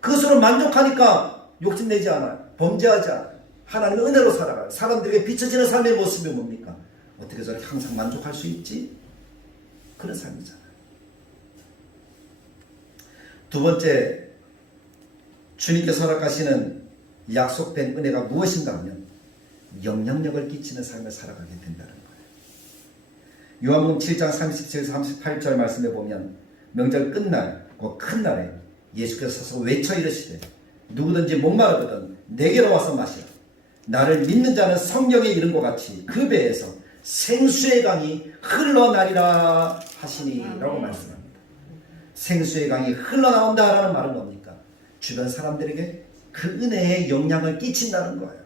그것으로 만족하니까 욕심내지 않아요. 범죄하지 않아요. 하나님의 은혜로 살아가요. 사람들에게 비춰지는 삶의 모습이 뭡니까? 어떻게 저렇게 항상 만족할 수 있지? 그런 삶이잖아요. 두 번째, 주님께서 허락하시는 약속된 은혜가 무엇인가 하면 영향력을 끼치는 삶을 살아가게 된다는 거예요. 요한복음 7장 37, 38절 말씀에 보면 명절 끝날 그 큰 날에 예수께서 서서 외쳐 이르시되 누구든지 목마르거든 내게로 와서 마시라. 나를 믿는 자는 성경에 이른 것 같이 그 배에서 생수의 강이 흘러나리라 하시니 라고 말씀합니다. 생수의 강이 흘러나온다라는 말은 뭡니까? 주변 사람들에게 그 은혜의 영향을 끼친다는 거예요.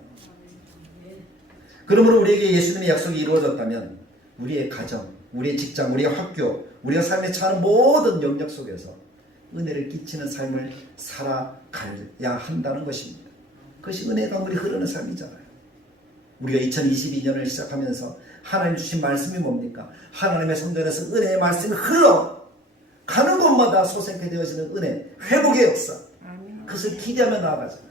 그러므로 우리에게 예수님의 약속이 이루어졌다면 우리의 가정, 우리의 직장, 우리의 학교, 우리가 삶에 처하는 모든 영역 속에서 은혜를 끼치는 삶을 살아가야 한다는 것입니다. 그것이 은혜의 강물이 흐르는 삶이잖아요. 우리가 2022년을 시작하면서 하나님 주신 말씀이 뭡니까? 하나님의 성전에서 은혜의 말씀이 흘러 가는 곳마다 솟게 되어지는 은혜, 회복의 역사. 그것을 기대하며 나아가잖아요.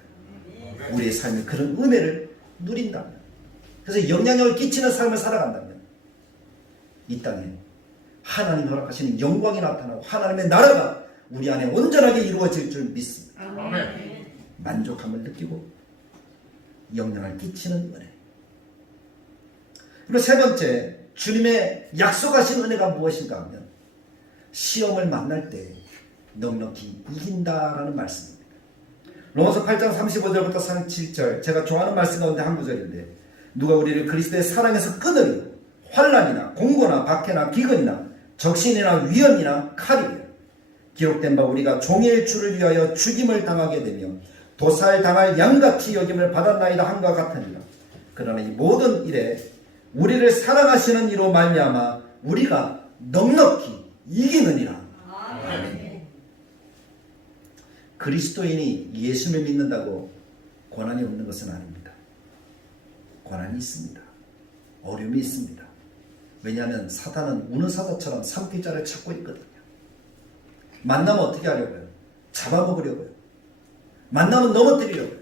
우리의 삶이 그런 은혜를 누린다면, 그래서 영향력을 끼치는 삶을 살아간다면 이 땅에 하나님 허락하시는 영광이 나타나고 하나님의 나라가 우리 안에 온전하게 이루어질 줄 믿습니다. 만족함을 느끼고 영향을 끼치는 은혜. 그리고 세 번째, 주님의 약속하신 은혜가 무엇인가 하면 시험을 만날 때 넉넉히 이긴다라는 말씀입니다. 로마서 8장 35절부터 37절, 제가 좋아하는 말씀 가운데 한 구절인데, 누가 우리를 그리스도의 사랑에서 끊으리요 환난이나 공고나 박해나 기근이나 적신이나 위험이나 칼이며 기록된 바 우리가 종일 주를 위하여 죽임을 당하게 되며 도살당할 양같이 여김을 받았나이다 함과 같으니라. 그러나 이 모든 일에 우리를 사랑하시는 이로 말미암아 우리가 넉넉히 이기느니라. 아멘. 그리스도인이 예수를 믿는다고 고난이 없는 것은 아닙니다. 고난이 있습니다. 어려움이 있습니다. 왜냐하면 사탄은 우는 사자처럼 삼킬자를 찾고 있거든요. 만나면 어떻게 하려고요? 잡아먹으려고요. 만나면 넘어뜨리려고요.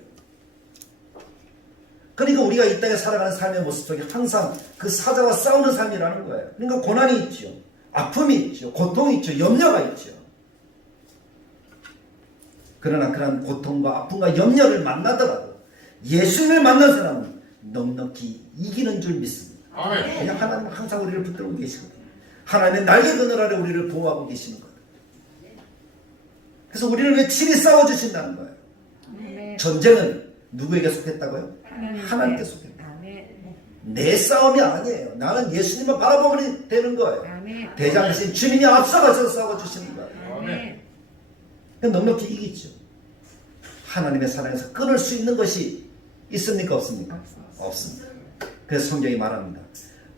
그러니까 우리가 이 땅에 살아가는 삶의 모습 속에 항상 그 사자와 싸우는 삶이라는 거예요. 그러니까 고난이 있죠. 아픔이 있죠. 고통이 있죠. 염려가 있죠. 그러나 그런 고통과 아픔과 염려를 만나더라도 예수님을 만난 사람은 넉넉히 이기는 줄 믿습니다. 아멘. 그냥 하나님은 항상 우리를 붙들고 계시거든요. 하나님의 날개 그늘 아래 우리를 보호하고 계시는 거예요. 그래서 우리를 왜 친히 싸워주신다는 거예요. 아멘. 전쟁은 누구에게 속했다고요? 하나님께 속했다. 내 싸움이 아니에요. 나는 예수님을 바라보면 되는 거예요. 아멘. 대장이신 주님이 앞서가서 싸워주시는 거예요. 아멘. 그러니까 넉넉히 이기죠. 하나님의 사랑에서 끊을 수 있는 것이 있습니까? 없습니까? 없습니다. 그래서 성경이 말합니다.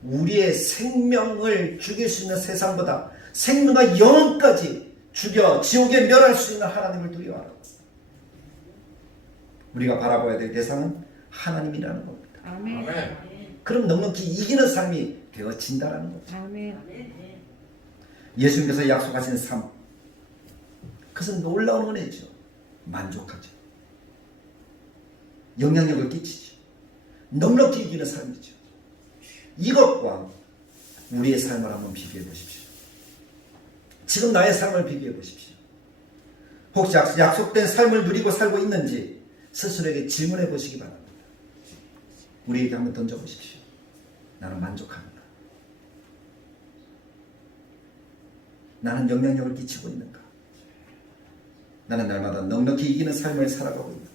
우리의 생명을 죽일 수 있는 세상보다 생명과 영혼까지 죽여 지옥에 멸할 수 있는 하나님을 두려워하라. 우리가 바라봐야 될 대상은 하나님이라는 겁니다. 아멘. 그럼 넉넉히 이기는 삶이 되어진다라는 거죠. 아멘. 예수님께서 약속하신 삶, 그것은 놀라운 은혜죠. 만족하죠. 영향력을 끼치죠. 넉넉히 이기는 삶이죠. 이것과 우리의 삶을 한번 비교해 보십시오. 지금 나의 삶을 비교해 보십시오. 혹시 약속된 삶을 누리고 살고 있는지 스스로에게 질문해 보시기 바랍니다. 우리에게 한번 던져보십시오. 나는 만족하는가? 나는 영향력을 끼치고 있는가? 나는 날마다 넉넉히 이기는 삶을 살아가고 있는가?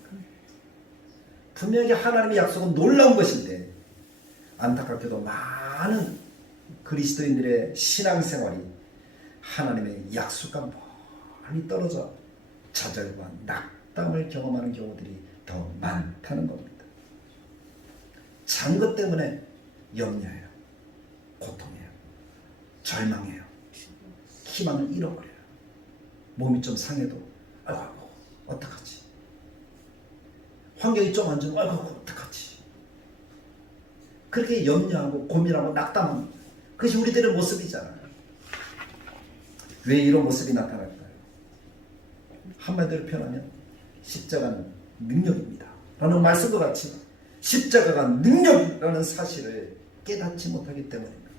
분명히 하나님의 약속은 놀라운 것인데 안타깝게도 많은 그리스도인들의 신앙생활이 하나님의 약속과 많이 떨어져 좌절과 낙담을 경험하는 경우들이 더 많다는 겁니다. 작은 것 때문에 염려해요. 고통해요. 절망해요. 희망을 잃어버려요. 몸이 좀 상해도 아이고 어떡하지? 환경이 좀 안 좋으면 아이고 어떡하지? 그렇게 염려하고 고민하고 낙담합니다. 그것이 우리들의 모습이잖아요. 왜 이런 모습이 나타날까요? 한마디로 표현하면 십자가는 능력입니다 라는 말씀과 같이 십자가가 능력이라는 사실을 깨닫지 못하기 때문입니다.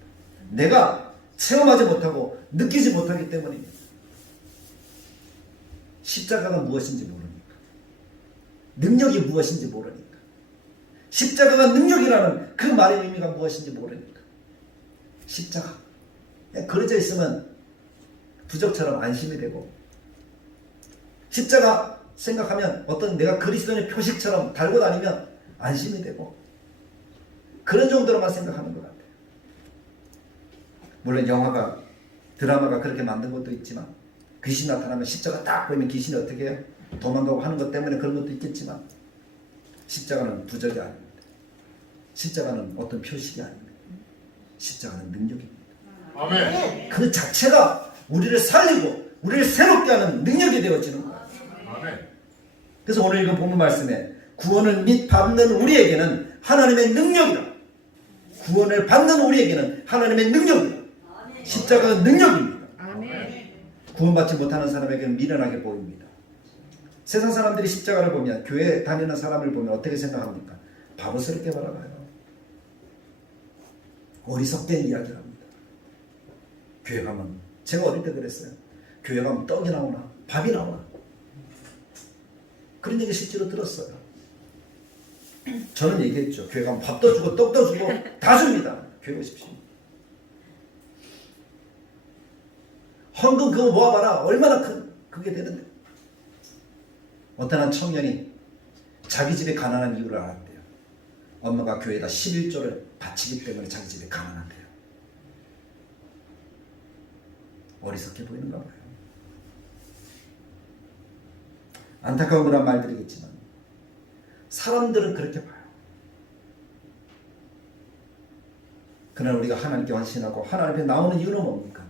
내가 체험하지 못하고 느끼지 못하기 때문입니다. 십자가가 무엇인지 모르니까. 능력이 무엇인지 모르니까. 십자가가 능력이라는 그 말의 의미가 무엇인지 모르니까. 십자가. 그려져 있으면 부적처럼 안심이 되고, 십자가 생각하면 어떤 내가 그리스도인의 표식처럼 달고 다니면 안심이 되고, 그런 정도로만 생각하는 것 같아요. 물론 영화가, 드라마가 그렇게 만든 것도 있지만, 귀신 나타나면 십자가 딱 보이면 귀신이 어떻게 해요? 도망가고 하는 것 때문에 그런 것도 있겠지만, 십자가는 부적이 아닙니다. 십자가는 어떤 표식이 아닙니다. 십자가는 능력입니다. 아멘. 그 자체가 우리를 살리고 우리를 새롭게 하는 능력이 되어지는 거예요. 아멘. 그래서 오늘 읽은 본문 말씀에 구원을 받는 우리에게는 하나님의 능력이다. 구원을 받는 우리에게는 하나님의 능력입니다. 십자가는 능력입니다. 아멘. 구원받지 못하는 사람에게는 미련하게 보입니다. 세상 사람들이 십자가를 보면, 교회 다니는 사람을 보면 어떻게 생각합니까? 바보스럽게 바라봐요. 어리석게 이야기를 합니다. 교회 가면, 제가 어릴 때 그랬어요. 교회 가면 떡이 나오나 밥이 나오나 그런 얘기 실제로 들었어요. 저는 얘기했죠. 교회 가면 밥도 주고 떡도 주고 다 줍니다. 교회 오십시오. 헌금 그거 모아봐라. 얼마나 큰 그게 되는데. 어떤 한 청년이 자기 집에 가난한 이유를 알았대요. 엄마가 교회에다 11조를 바치기 때문에 자기 집에 가난한데요. 어리석게 보이는가 봐요. 안타까운 그런 말들이겠지만 사람들은 그렇게 봐요. 그러나 우리가 하나님께 헌신하고 하나님 앞에 나오는 이유는 뭡니까?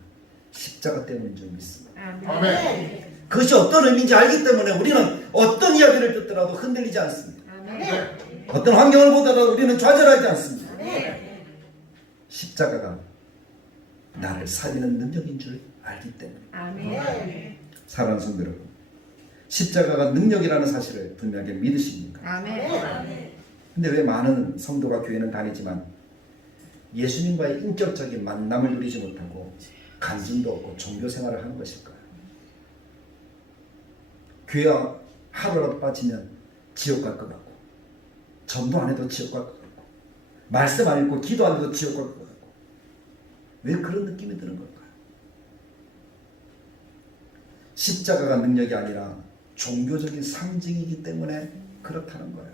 십자가 때문인 줄 믿습니다. 아멘. 그것이 어떤 의미인지 알기 때문에 우리는 어떤 이야기를 듣더라도 흔들리지 않습니다. 아멘. 어떤 환경을 보더라도 우리는 좌절하지 않습니다. 아멘. 십자가가 나를 살리는 능력인 줄 알기 때문에. 아멘. 사랑하는 성도 여러분, 십자가가 능력이라는 사실을 분명하게 믿으십니까? 아멘. 근데 왜 많은 성도가 교회는 다니지만 예수님과의 인격적인 만남을 누리지 못하고 간증도 없고 종교 생활을 하는 것일까요? 교회 하루라도 빠지면 지옥 갈 것 같고, 전도 안 해도 지옥 갈 것 같고, 말씀 안 읽고 기도 안 해도 지옥 갈 것 같고, 왜 그런 느낌이 드는 걸까요? 십자가가 능력이 아니라 종교적인 상징이기 때문에 그렇다는 거예요.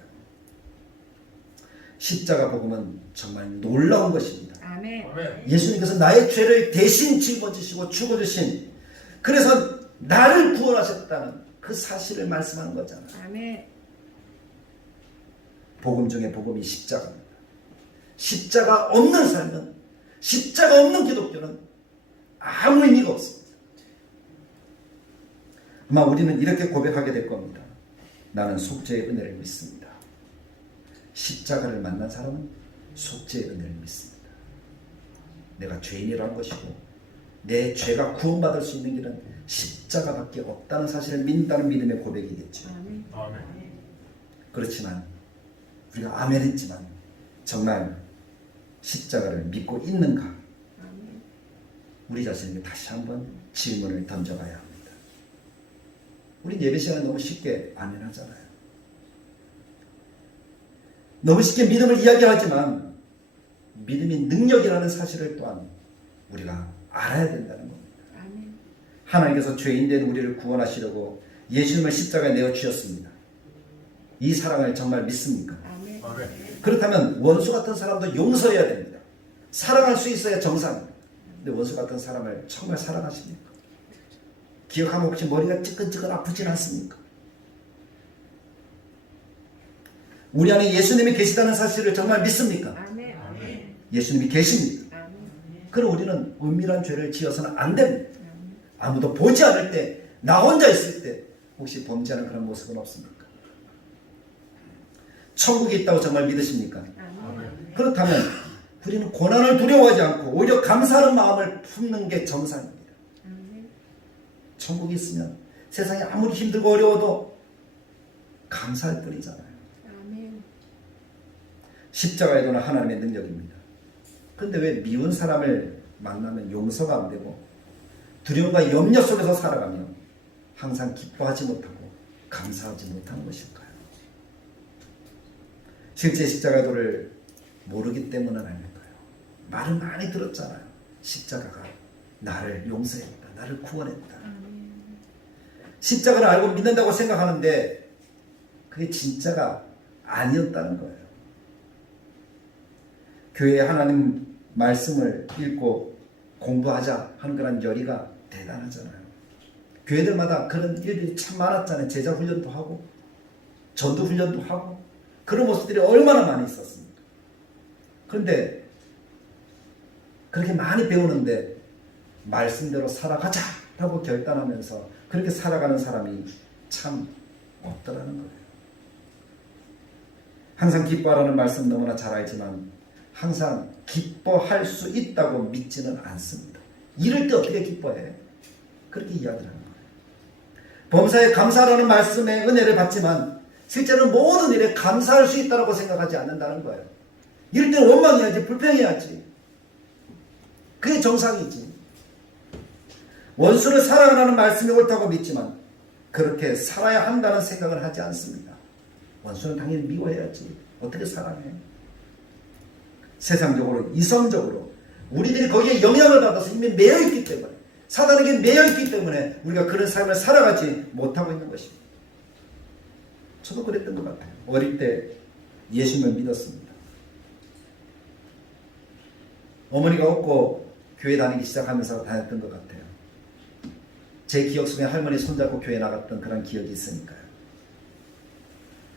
십자가 복음은 정말 놀라운 것입니다. 아멘. 예수님께서 나의 죄를 대신 짊어지시고 죽어주신, 그래서 나를 구원하셨다는 그 사실을 말씀하는 거잖아요. 아멘. 복음 중에 복음이 십자가입니다. 십자가 없는 삶은, 십자가 없는 기독교는 아무 의미가 없습니다. 아마 우리는 이렇게 고백하게 될 겁니다. 나는 속죄의 은혜를 믿습니다. 십자가를 만난 사람은 속죄의 은혜를 믿습니다. 내가 죄인이라는 것이고 내 죄가 구원받을 수 있는 길은 십자가밖에 없다는 사실을 믿는다는 믿음의 고백이겠죠. 아멘. 아멘. 그렇지만 우리가 아멘 했지만 정말 십자가를 믿고 있는가? 아멘. 우리 자신에게 다시 한번 질문을 던져봐야 합니다. 우리 예배 시간에 너무 쉽게 아멘 하잖아요. 너무 쉽게 믿음을 이야기하지만 믿음이 능력이라는 사실을 또한 우리가 알아야 된다는 겁니다. 아멘. 하나님께서 죄인된 우리를 구원하시려고 예수님을 십자가에 내어 주셨습니다. 이 사랑을 정말 믿습니까? 아멘. 아멘. 그렇다면 원수 같은 사람도 용서해야 됩니다. 사랑할 수 있어야 정상입니다. 근데 원수 같은 사람을 정말 사랑하십니까? 기억하면 혹시 머리가 찌끈찌끈 아프진 않습니까? 우리 안에 예수님이 계시다는 사실을 정말 믿습니까? 아멘. 아멘. 예수님이 계십니다. 아멘. 그럼 우리는 은밀한 죄를 지어서는 안 됩니다. 아무도 보지 않을 때, 나 혼자 있을 때 혹시 범죄하는 그런 모습은 없습니까? 천국이 있다고 정말 믿으십니까? 아멘. 그렇다면 우리는 고난을 두려워하지 않고 오히려 감사하는 마음을 품는 게 정상입니다. 아멘. 천국이 있으면 세상이 아무리 힘들고 어려워도 감사할 뿐이잖아요. 아멘. 십자가의 도는 하나님의 능력입니다. 그런데 왜 미운 사람을 만나면 용서가 안 되고 두려움과 염려 속에서 살아가며 항상 기뻐하지 못하고 감사하지 못하는 것일까요? 실제 십자가의 도를 모르기 때문은 아닐까요? 말을 많이 들었잖아요. 십자가가 나를 용서했다, 나를 구원했다. 아멘. 십자가를 알고 믿는다고 생각하는데 그게 진짜가 아니었다는 거예요. 교회에 하나님 말씀을 읽고 공부하자 하는 그런 열의가 대단하잖아요. 교회들마다 그런 일들이 참 많았잖아요. 제자 훈련도 하고 전도 훈련도 하고 그런 모습들이 얼마나 많이 있었습니까? 그런데 그렇게 많이 배우는데 말씀대로 살아가자라고 결단하면서 그렇게 살아가는 사람이 참 없더라는 거예요. 항상 기뻐하라는 말씀 너무나 잘 알지만 항상 기뻐할 수 있다고 믿지는 않습니다. 이럴 때 어떻게 기뻐해? 그렇게 이야기를 하는 거예요. 범사에 감사라는 말씀에 은혜를 받지만 실제로는 모든 일에 감사할 수 있다고 생각하지 않는다는 거예요. 이럴 때는 원망해야지, 불평해야지. 그게 정상이지. 원수를 사랑하라는 말씀이 옳다고 믿지만 그렇게 살아야 한다는 생각을 하지 않습니다. 원수는 당연히 미워해야지. 어떻게 사랑해? 세상적으로, 이성적으로 우리들이 거기에 영향을 받아서 이미 매여있기 때문에, 사단에게 매여있기 때문에 우리가 그런 삶을 살아가지 못하고 있는 것입니다. 저도 그랬던 것 같아요. 어릴 때 예수님을 믿었습니다. 어머니가 없고 교회 다니기 시작하면서 다녔던 것 같아요. 제 기억 속에 할머니 손잡고 교회 나갔던 그런 기억이 있으니까요.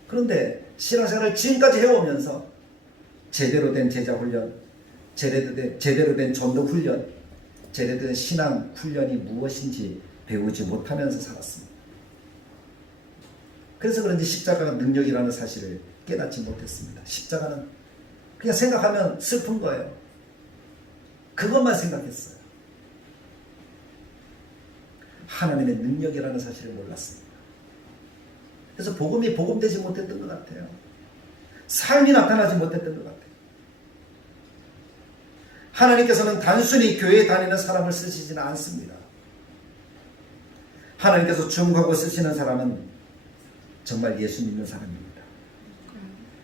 그런데 신앙생활을 지금까지 해오면서 제대로 된 제자 훈련, 제대로 된 전도 훈련, 제대로 된 신앙 훈련이 무엇인지 배우지 못하면서 살았습니다. 그래서 그런지 십자가가 능력이라는 사실을 깨닫지 못했습니다. 십자가는 그냥 생각하면 슬픈 거예요. 그것만 생각했어요. 하나님의 능력이라는 사실을 몰랐습니다. 그래서 복음이 복음되지 못했던 것 같아요. 삶이 나타나지 못했던 것 같아요. 하나님께서는 단순히 교회에 다니는 사람을 쓰시지는 않습니다. 하나님께서 주목하고 쓰시는 사람은 정말 예수 믿는 사람입니다.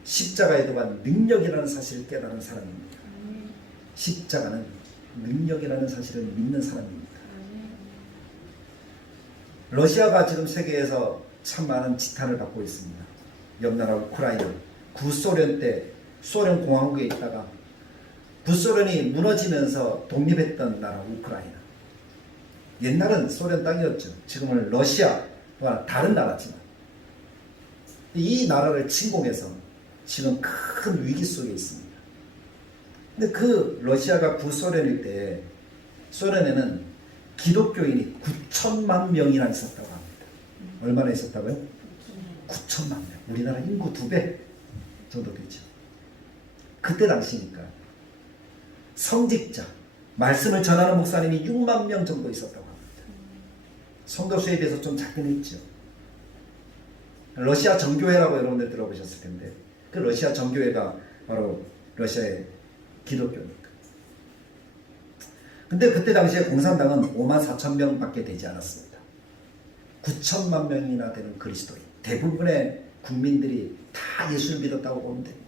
십자가에 대한 능력이라는 사실을 깨달은 사람입니다. 십자가는 능력이라는 사실을 믿는 사람입니다. 러시아가 지금 세계에서 참 많은 지탄을 받고 있습니다. 옆나라 우크라이나, 구소련 때 소련 공화국에 있다가 구소련이 무너지면서 독립했던 나라 우크라이나. 옛날은 소련 땅이었죠. 지금은 러시아와 다른 나라지만 이 나라를 침공해서 지금 큰 위기 속에 있습니다. 근데 그 러시아가 구소련일 때 소련에는 기독교인이 9천만 명이나 있었다고 합니다. 얼마나 있었다고요? 9천만 명. 우리나라 인구 2배 정도 되죠. 그때 당시니까 성직자, 말씀을 전하는 목사님이 6만 명 정도 있었다고 합니다. 성도수에 비해서 좀 작긴 했죠. 러시아 정교회라고 여러분들 들어보셨을 텐데 그 러시아 정교회가 바로 러시아의 기독교니까. 근데 그때 당시에 공산당은 5만 4천 명밖에 되지 않았습니다. 9천만 명이나 되는 그리스도인, 대부분의 국민들이 다 예수를 믿었다고 보면 됩니다.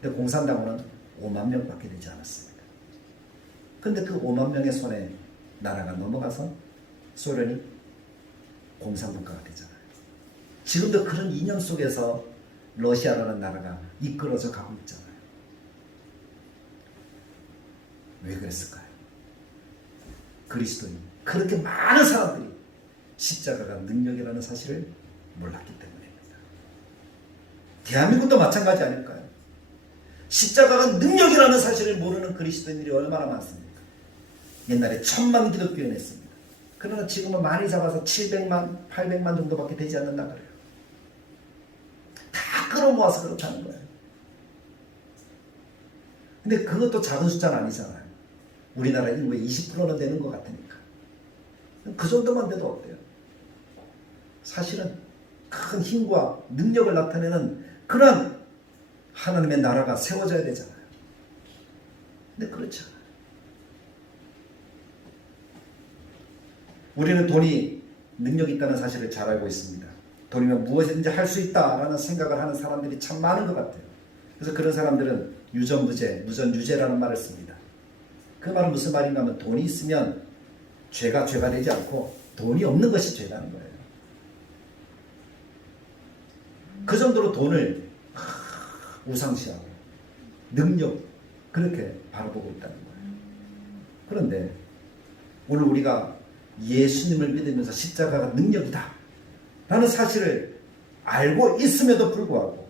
근데 공산당은 5만 명밖에 되지 않았습니다. 근데 그 5만 명의 손에 나라가 넘어가서 소련이 공산국가가 되잖아요. 지금도 그런 이념 속에서 러시아라는 나라가 이끌어져 가고 있잖아요. 왜 그랬을까요? 그리스도인, 그렇게 많은 사람들이 십자가가 능력이라는 사실을 몰랐기 때문입니다. 대한민국도 마찬가지 아닐까요? 십자가가 능력이라는 사실을 모르는 그리스도인들이 얼마나 많습니까? 옛날에 1000만 기독교인 했습니다. 그러나 지금은 많이 잡아서 700만, 800만 정도밖에 되지 않는다 그래요. 다 끌어모아서 그렇다는 거예요. 근데 그것도 작은 숫자는 아니잖아요. 우리나라 인구의 20%는 되는 것 같으니까. 그 정도만 돼도 어때요? 사실은 큰 힘과 능력을 나타내는 그런 하나님의 나라가 세워져야 되잖아요. 근데 그렇지 않아요. 우리는 돈이 능력이 있다는 사실을 잘 알고 있습니다. 돈이면 무엇이든지 할 수 있다라는 생각을 하는 사람들이 참 많은 것 같아요. 그래서 그런 사람들은 유전무죄, 무전유죄라는 말을 씁니다. 그 말은 무슨 말인가 하면 돈이 있으면 죄가 되지 않고 돈이 없는 것이 죄라는 거예요. 그 정도로 돈을 우상시하고 능력 그렇게 바라보고 있다는 거예요. 그런데 오늘 우리가 예수님을 믿으면서 십자가가 능력이다 라는 사실을 알고 있음에도 불구하고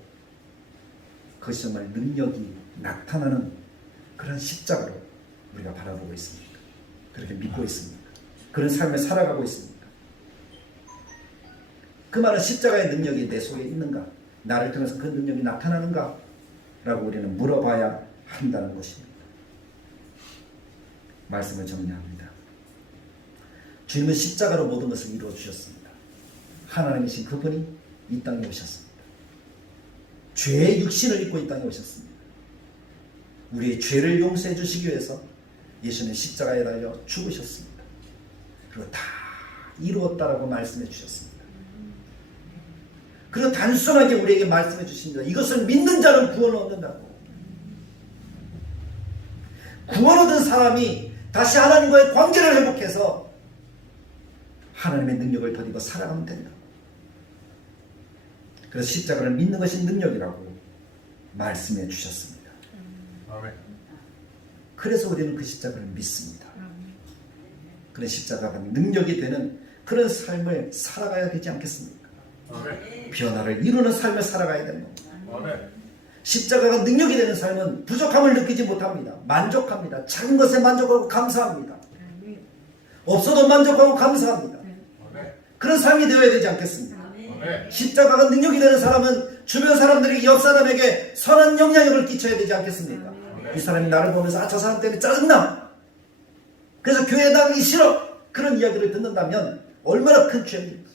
그것이 정말 능력이 나타나는 그런 십자가로 우리가 바라보고 있습니다. 그렇게 믿고 있습니다. 그런 삶을 살아가고 있습니다. 그 말은 십자가의 능력이 내 속에 있는가? 나를 통해서 그 능력이 나타나는가? 라고 우리는 물어봐야 한다는 것입니다. 말씀을 정리합니다. 주님은 십자가로 모든 것을 이루어 주셨습니다. 하나님이신 그분이 이 땅에 오셨습니다. 죄의 육신을 입고 이 땅에 오셨습니다. 우리의 죄를 용서해 주시기 위해서 예수는 십자가에 달려 죽으셨습니다. 그리고 다 이루었다라고 말씀해 주셨습니다. 그리고 단순하게 우리에게 말씀해 주십니다. 이것을 믿는 자는 구원을 얻는다고. 구원 얻은 사람이 다시 하나님과의 관계를 회복해서 하나님의 능력을 덧입어 살아가면 된다. 그래서 십자가를 믿는 것이 능력이라고 말씀해 주셨습니다. 아멘. 그래서 우리는 그 십자가를 믿습니다. 그런 십자가가 능력이 되는 그런 삶을 살아가야 되지 않겠습니까? 아멘. 변화를 이루는 삶을 살아가야 되는 겁니다. 아멘. 십자가가 능력이 되는 삶은 부족함을 느끼지 못합니다. 만족합니다. 작은 것에 만족하고 감사합니다. 없어도 만족하고 감사합니다. 아멘. 그런 삶이 되어야 되지 않겠습니까? 아멘. 십자가가 능력이 되는 사람은 주변 사람들이 옆 사람에게 선한 영향력을 끼쳐야 되지 않겠습니까? 이 사람이 나를 보면서 저 사람 때문에 짜증나. 그래서 교회 다니기 싫어. 그런 이야기를 듣는다면 얼마나 큰 죄입니까?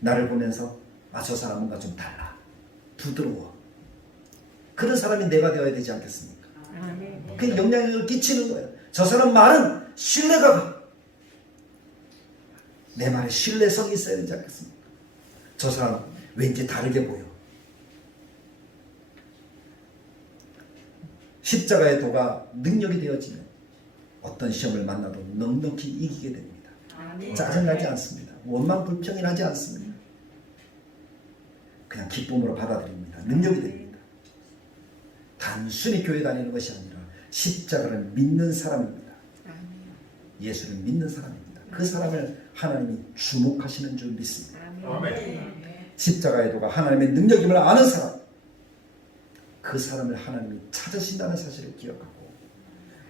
나를 보면서 저 사람은 뭔가 좀 달라. 부드러워. 그런 사람이 내가 되어야 되지 않겠습니까? 그 영향력을 끼치는 거예요. 저 사람 말은 신뢰가 가. 내 말에 신뢰성이 있어야 되지 않겠습니까? 저 사람 왠지 다르게 보여. 십자가의 도가 능력이 되어지면 어떤 시험을 만나도 넉넉히 이기게 됩니다. 짜증나지 않습니다. 원망 불평이 나지 않습니다. 그냥 기쁨으로 받아들입니다. 능력이 됩니다. 단순히 교회 다니는 것이 아니라 십자가를 믿는 사람입니다. 예수를 믿는 사람입니다. 그 사람을 하나님이 주목하시는 줄 믿습니다. 아멘. 십자가의 도가 하나님의 능력임을 아는 사람, 그 사람을 하나님이 찾으신다는 사실을 기억하고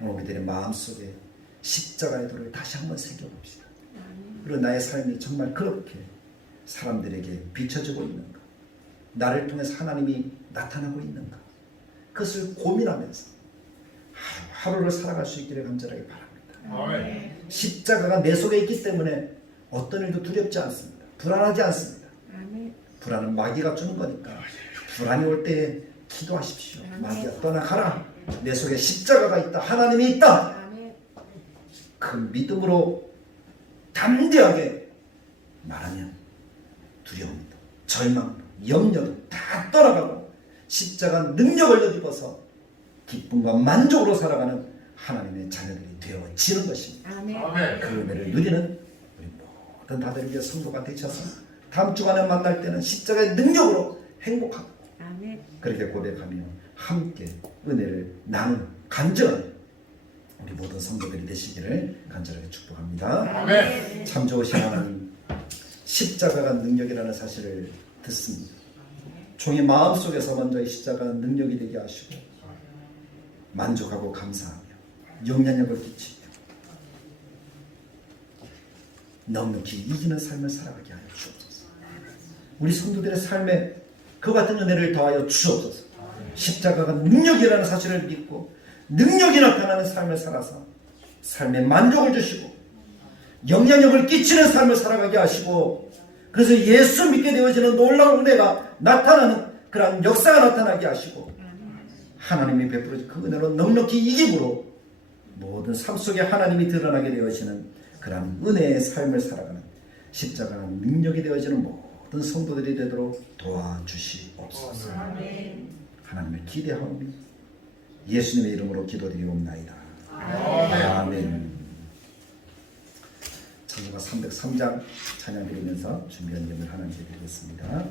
우리들의 마음속에 십자가의 도를 다시 한번 새겨봅시다. 그리고 나의 삶이 정말 그렇게 사람들에게 비춰지고 있는가, 나를 통해서 하나님이 나타나고 있는가, 그것을 고민하면서 하루하루를 살아갈 수 있기를 간절하게 바랍니다. 아멘. 십자가가 내 속에 있기 때문에 어떤 일도 두렵지 않습니다. 불안하지 않습니다. 불안은 마귀가 주는 거니까 불안이 올 때 기도하십시오. 마귀야 떠나가라. 내 속에 십자가가 있다. 하나님이 있다. 그 믿음으로 담대하게 말하면 두려움도 절망도 염려도 다 떠나가고 십자가 능력을 덧입어서 기쁨과 만족으로 살아가는 하나님의 자녀들이 되어지는 것입니다. 아멘. 그 은혜를 누리는 우리 모든 다들 위해 성도가 되셔서 다음 주간에 만날 때는 십자가의 능력으로 행복하고 그렇게 고백하며 함께 은혜를 나누는 간절한 우리 모든 성도들이 되시기를 간절하게 축복합니다. 아멘. 참 좋으신 하나님, 십자가가 능력이라는 사실을 듣습니다. 종의 마음속에서 먼저 이 십자가가 능력이 되게 하시고 만족하고 감사하며 영향력을 끼치며 넉넉히 이기는 삶을 살아가게 하여 주옵소서. 우리 성도들의 삶에 그 같은 은혜를 더하여 주옵소서. 십자가가 능력이라는 사실을 믿고 능력이 나타나는 삶을 살아서 삶에 만족을 주시고 영향력을 끼치는 삶을 살아가게 하시고 그래서 예수 믿게 되어지는 놀라운 은혜가 나타나는 그런 역사가 나타나게 하시고 하나님이 베풀어진 그 은혜로 넉넉히 이김으로 모든 삶 속에 하나님이 드러나게 되어지는 그런 은혜의 삶을 살아가는 십자가가 능력이 되어지는 모든 성도들이 되도록 도와주시옵소서. 하나님을 기대하오며 예수님의 이름으로 기도드리옵나이다. 아멘. 찬송가 303장 찬양 드리면서 준비한 예물 하나님께 드리겠습니다.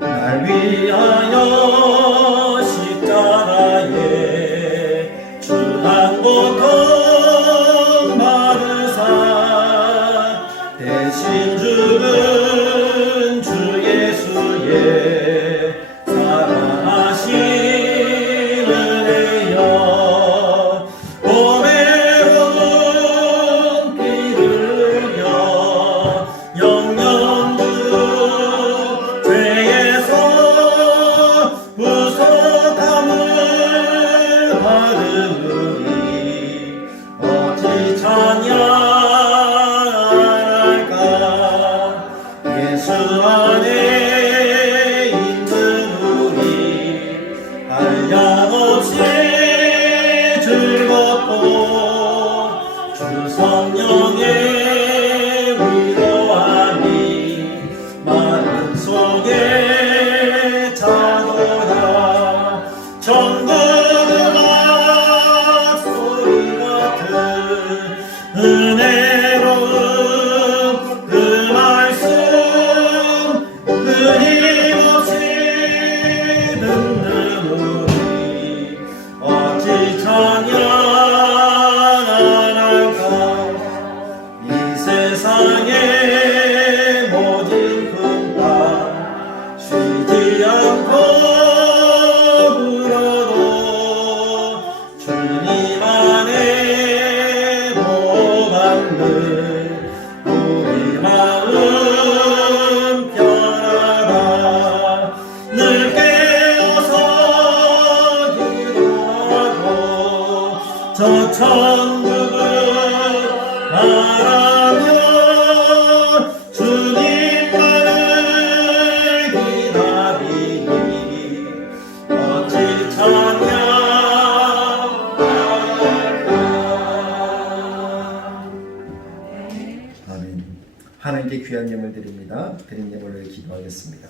날 위하여 십자가에 주한 고통 많으사 대신 죽은 주 예수의 사랑하신 은혜여 안에 있는 우리 한량없이 즐겁고 주 성령의 위로함이 마음 속에 차도다 전국 음악 소리 같은 은혜로운 그 말씀 끊임없이 듣는 우리 어찌 찬양할까 이 세상의 모든 금방 쉬지 않고 불어도 주님 안에 보호받는 우리 마음 편하다 늘 깨어서 기도하고 저 천국을 바라며 주님만을 기다리니 어찌 찬양할까. 아멘. 하나님께 귀한 예물 드립니다. 드린 예물을 기도하겠습니다.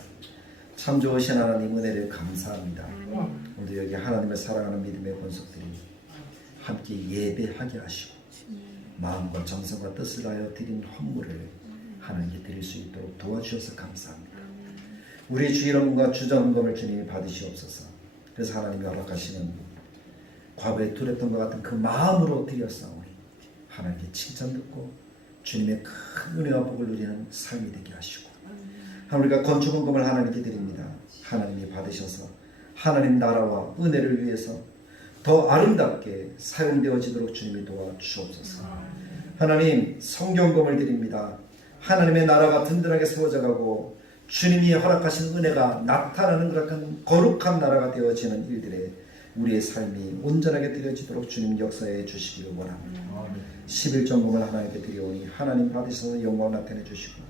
참 좋으신 하나님 은혜를 감사합니다. 오늘도 여기 하나님을 사랑하는 믿음의 권속들이 함께 예배하게 하시고 마음과 정성과 뜻을 다하여 드린 헌물을 하나님께 드릴 수 있도록 도와주셔서 감사합니다. 우리 주일헌금과 주전헌금을 주님이 받으시옵소서. 그래서 하나님이 허락하시는 과거에 두렸던 것 같은 그 마음으로 드렸사오니 하나님께 칭찬 듣고 주님의 큰 은혜와 복을 누리는 삶이 되게 하시고 우리가 건축헌금을 하나님께 드립니다. 하나님이 받으셔서 하나님 나라와 은혜를 위해서 더 아름답게 사용되어지도록 주님이 도와주옵소서. 하나님 성경금을 드립니다. 하나님의 나라가 든든하게 세워져 가고 주님이 허락하신 은혜가 나타나는 그런 거룩한 나라가 되어지는 일들에 우리의 삶이 온전하게 드려지도록 주님 역사해 주시기를 원합니다. 11전금을 하나님께 드리오니 하나님 받으셔서 영광을 나타내 주시고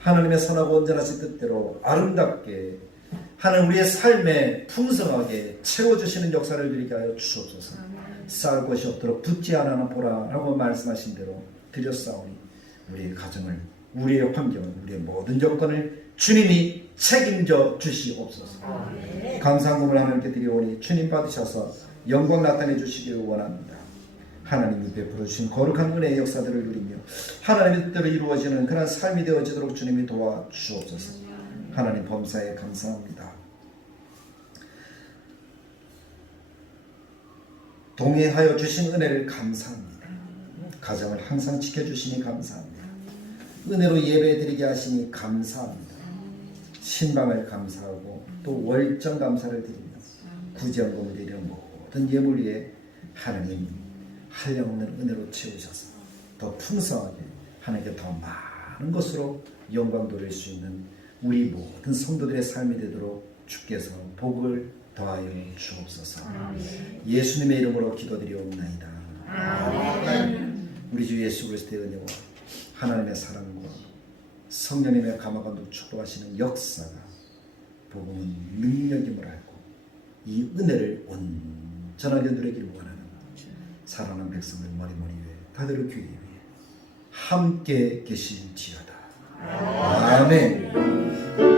하나님의 선하고 온전하신 뜻대로 아름답게 하나님 우리의 삶에 풍성하게 채워주시는 역사를 누리게 하여 주옵소서. 쌓을 것이 없도록 붓지 않아 보라라고 말씀하신 대로 드렸사오니 우리의 가정을 우리의 환경을 우리의 모든 여건을 주님이 책임져 주시옵소서. 감사금을 하나님께 드리오니 주님 받으셔서 영광 나타내 주시기를 원합니다. 하나님이 베풀어 주신 거룩한 은혜의 역사들을 누리며 하나님의 뜻대로 이루어지는 그런 삶이 되어지도록 주님이 도와주옵소서. 하나님 범사에 감사합니다. 동행하여 주신 은혜를 감사합니다. 가정을 항상 지켜주시니 감사합니다. 은혜로 예배드리게 하시니 감사합니다. 신방을 감사하고 또 월정 감사를 드리며 구제헌금을 드리는 모든 예물 위에 하나님 한량없는 은혜로 채우셔서 더 풍성하게 하나님께 더 많은 것으로 영광 돌릴 수 있는 우리 모든 성도들의 삶이 되도록 주께서 복을 더하여 주옵소서. 예수님의 이름으로 기도드리옵나이다. 우리 주 예수 그리스도의 은혜와 하나님의 사랑과 성령님의 감화감독 축복하시는 역사가 복음은 능력임을 알고 이 은혜를 온전하게 누리기를 원하는 사랑하는 백성들 머리머리 위에 다들 교회 위에 함께 계실지어다. 아멘.